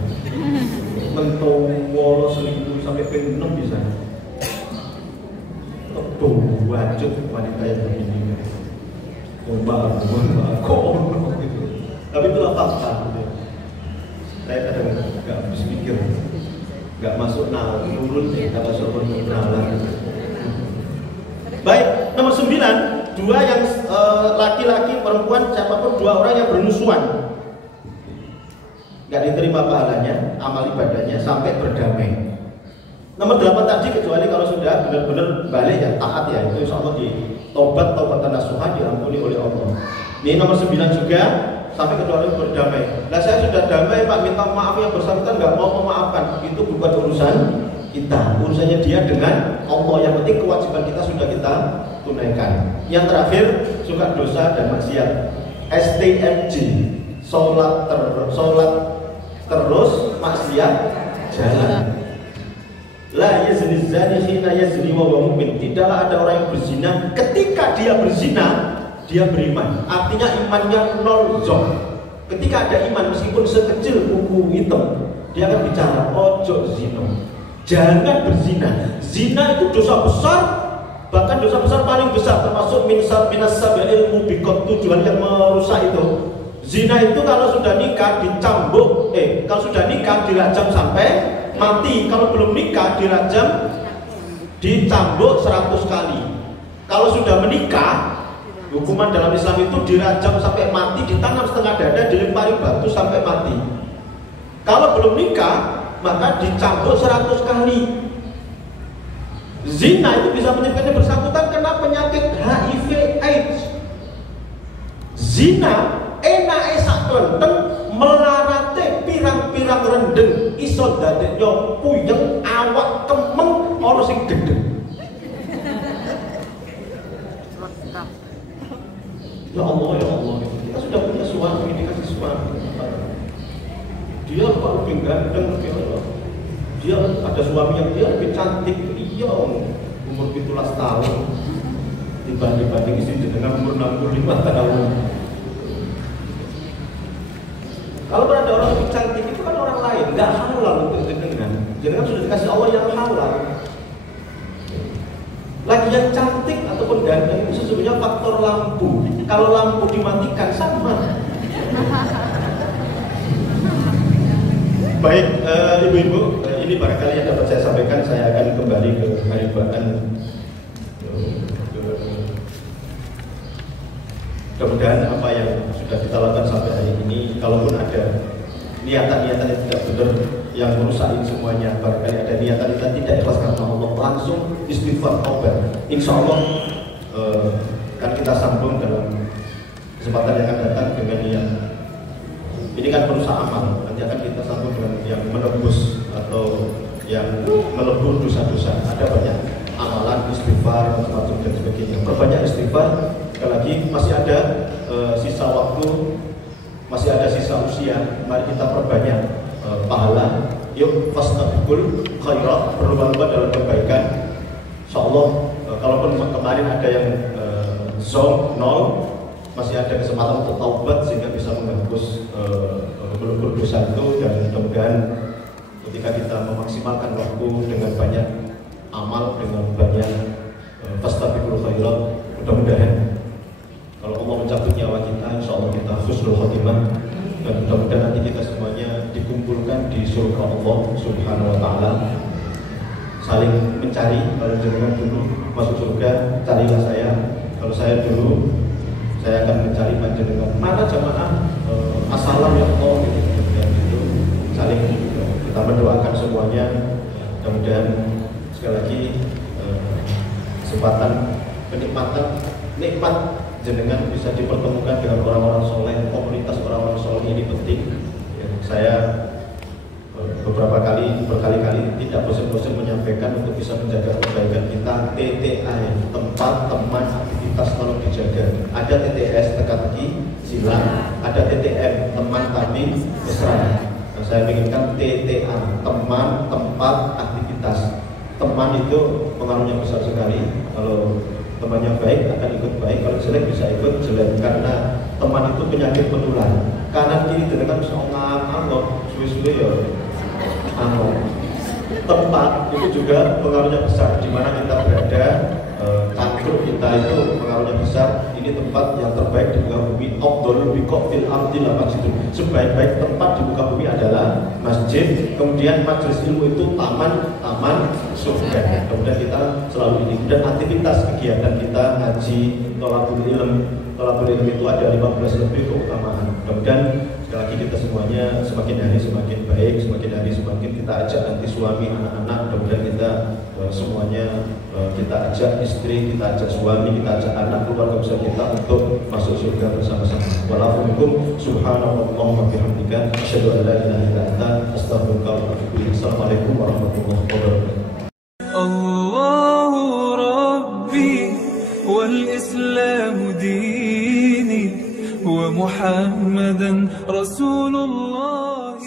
Mentowolo selingkuh sampai P6 bisa. Wajib wanita yang begini. Mbak, tapi itulah fakta. Saya kadang nggak habis pikir, nggak masuk nurun nggak masuk nalar. Baik, nomor 9, 2 yang laki-laki, perempuan, siapapun 2 orang yang bermusuhan, nggak diterima pahalanya, amal ibadahnya sampai berdamai. Nomor 8 tadi, kecuali kalau sudah benar-benar balik ya, taat ya, itu insya Allah taubatan nasuha diampuni oleh Allah. Ini nomor 9 juga, sampai kecuali berdamai. Nah saya sudah damai Pak, minta maaf, yang bersangkutan nggak mau memaafkan, itu bukan urusan kita, urusannya dia dengan Allah. Yang penting kewajiban kita sudah kita tunaikan. Yang terakhir, suka dosa dan maksiat, STMJ, sholat terus, maksiat jalan. La yazni zani hina yazni wa huwa mu'min. Tidaklah ada orang yang berzina ketika dia berzina dia beriman. Artinya imannya 0 zon. Ketika ada iman, meskipun sekecil kuku hitam, dia akan bicara ojo zina, jangan berzina. Zina itu dosa besar, bahkan dosa besar paling besar, termasuk minas sabil mubikot, tujuan yang merusak itu. Zina itu kalau sudah nikah dicambuk, kalau sudah nikah dirajam sampai mati. Kalau belum nikah dirajam, dicambuk 100 kali. Kalau sudah menikah, hukuman dalam Islam itu dirajam sampai mati, ditanam setengah dada, dilempari batu sampai mati. Kalau belum nikah, maka dicambuk 100 kali. Zina itu bisa menyebabkan bersangkutan kena penyakit HIV AIDS. Zina enake sak klenteng, melarate pirang-pirang rendeng, iso dadeknya puyeng, awak kemeng, ana sing gedhe. Ya Allah, kita sudah punya suami, dikasih suami. Dia kok lebih ganteng, dia ada suami yang dia lebih cantik, iya umur 17 tahun dibanding istri dengan umur 65 tahun. Kalau ada orang lebih cantik itu kan orang lain, nggak halal untuk jenengan. Jenengan sudah dikasih Allah yang halal. Lagi yang cantik ataupun ganteng itu sesungguhnya faktor lampu. Kalau lampu dimatikan sama. Baik, ibu-ibu, ini barangkali yang dapat saya sampaikan. Saya akan kembali ke haribaan. Mudah-mudahan apa yang sudah kita lakukan sampai hari ini, kalaupun ada niatan-niatan yang tidak benar yang merusak semuanya, barangkali ada niatan-niatan tidak ikhlas karena Allah, langsung istighfar taubat. Insya Allah kan kita sambung dalam kesempatan yang akan datang dengan niat. Ini kan merusak amal, nanti akan kita sambung dengan yang menebus atau yang melebur dosa-dosa. Ada banyak amalan istighfar, macam dan sebagainya. Perbanyak istighfar. Sekali lagi masih ada sisa waktu, masih ada sisa usia. Mari kita perbanyak pahala yuk fastabiqul khairat, berlomba-lomba dalam kebaikan. Insyaallah kalaupun kemarin ada yang zong 0, masih ada kesempatan untuk taubat sehingga bisa menghapus dosa itu. Dan mudah-mudahan ketika kita memaksimalkan waktu dengan banyak amal, dengan banyak fastabiqul khairat, mudah-mudahan kalau Allah mencabut nyawa kita, insyaallah kita husnul khotimah, dan mudah-mudahan nanti kita semuanya dikumpulkan di surga Allah Subhanahu wa taala. Saling mencari, kalau jenengan dulu masuk surga, carilah saya. Kalau saya dulu, saya akan mencari panjenengan. Mana jamaah asalam ya Allah, gitu. Dan itu saling kita mendoakan semuanya. Mudah-mudahan sekali lagi kesempatan kenikmatan nikmat jenengan bisa dipertemukan dengan orang-orang soleh, komunitas orang-orang soleh ini penting. Ya, saya berkali-kali tidak bosan-bosan menyampaikan untuk bisa menjaga kebaikan kita. TTA, tempat, teman, aktivitas tolong dijaga. Ada TTS, teka-teki, silang. Ada TTM, teman tapi mesra. Nah, saya inginkan TTA, teman, tempat, aktivitas. Teman itu pengaruhnya besar sekali. Kalau temannya baik akan ikut baik, kalau jelek bisa ikut jelek, karena teman itu penyakit menular. Kanan kiri dengan songan, suwe-suwe ya. Tempat itu juga pengaruhnya besar, di mana kita berada, kantor kita itu pengaruhnya besar. Ini tempat yang terbaik di muka bumi. Afdhalul biqa' fil ardi masjid. Sebaik-baik tempat di muka bumi adalah masjid. Kemudian majelis ilmu itu taman surga. Kemudian kita selalu ini. Dan aktivitas kegiatan kita ngaji, thalabul ilm. Thalabul ilm itu ada 15 lebih keutamaan. Kemudian sekali lagi kita semuanya semakin hari semakin baik, semakin hari semakin kita ajak nanti suami, anak-anak. Kemudian kita semuanya kita ajak istri, kita ajak suami, kita ajak anak, keluarga besar kita untuk masuk surga bersama-sama. Walaupun subhanallah wa bihamdika asyhadu an la ilaha illa anta astaghfiruka wa atubu ilaik. Assalamualaikum warahmatullahi wabarakatuh. Allahu Rabbi wal Islamu dini wa Muhammadan Rasulullah.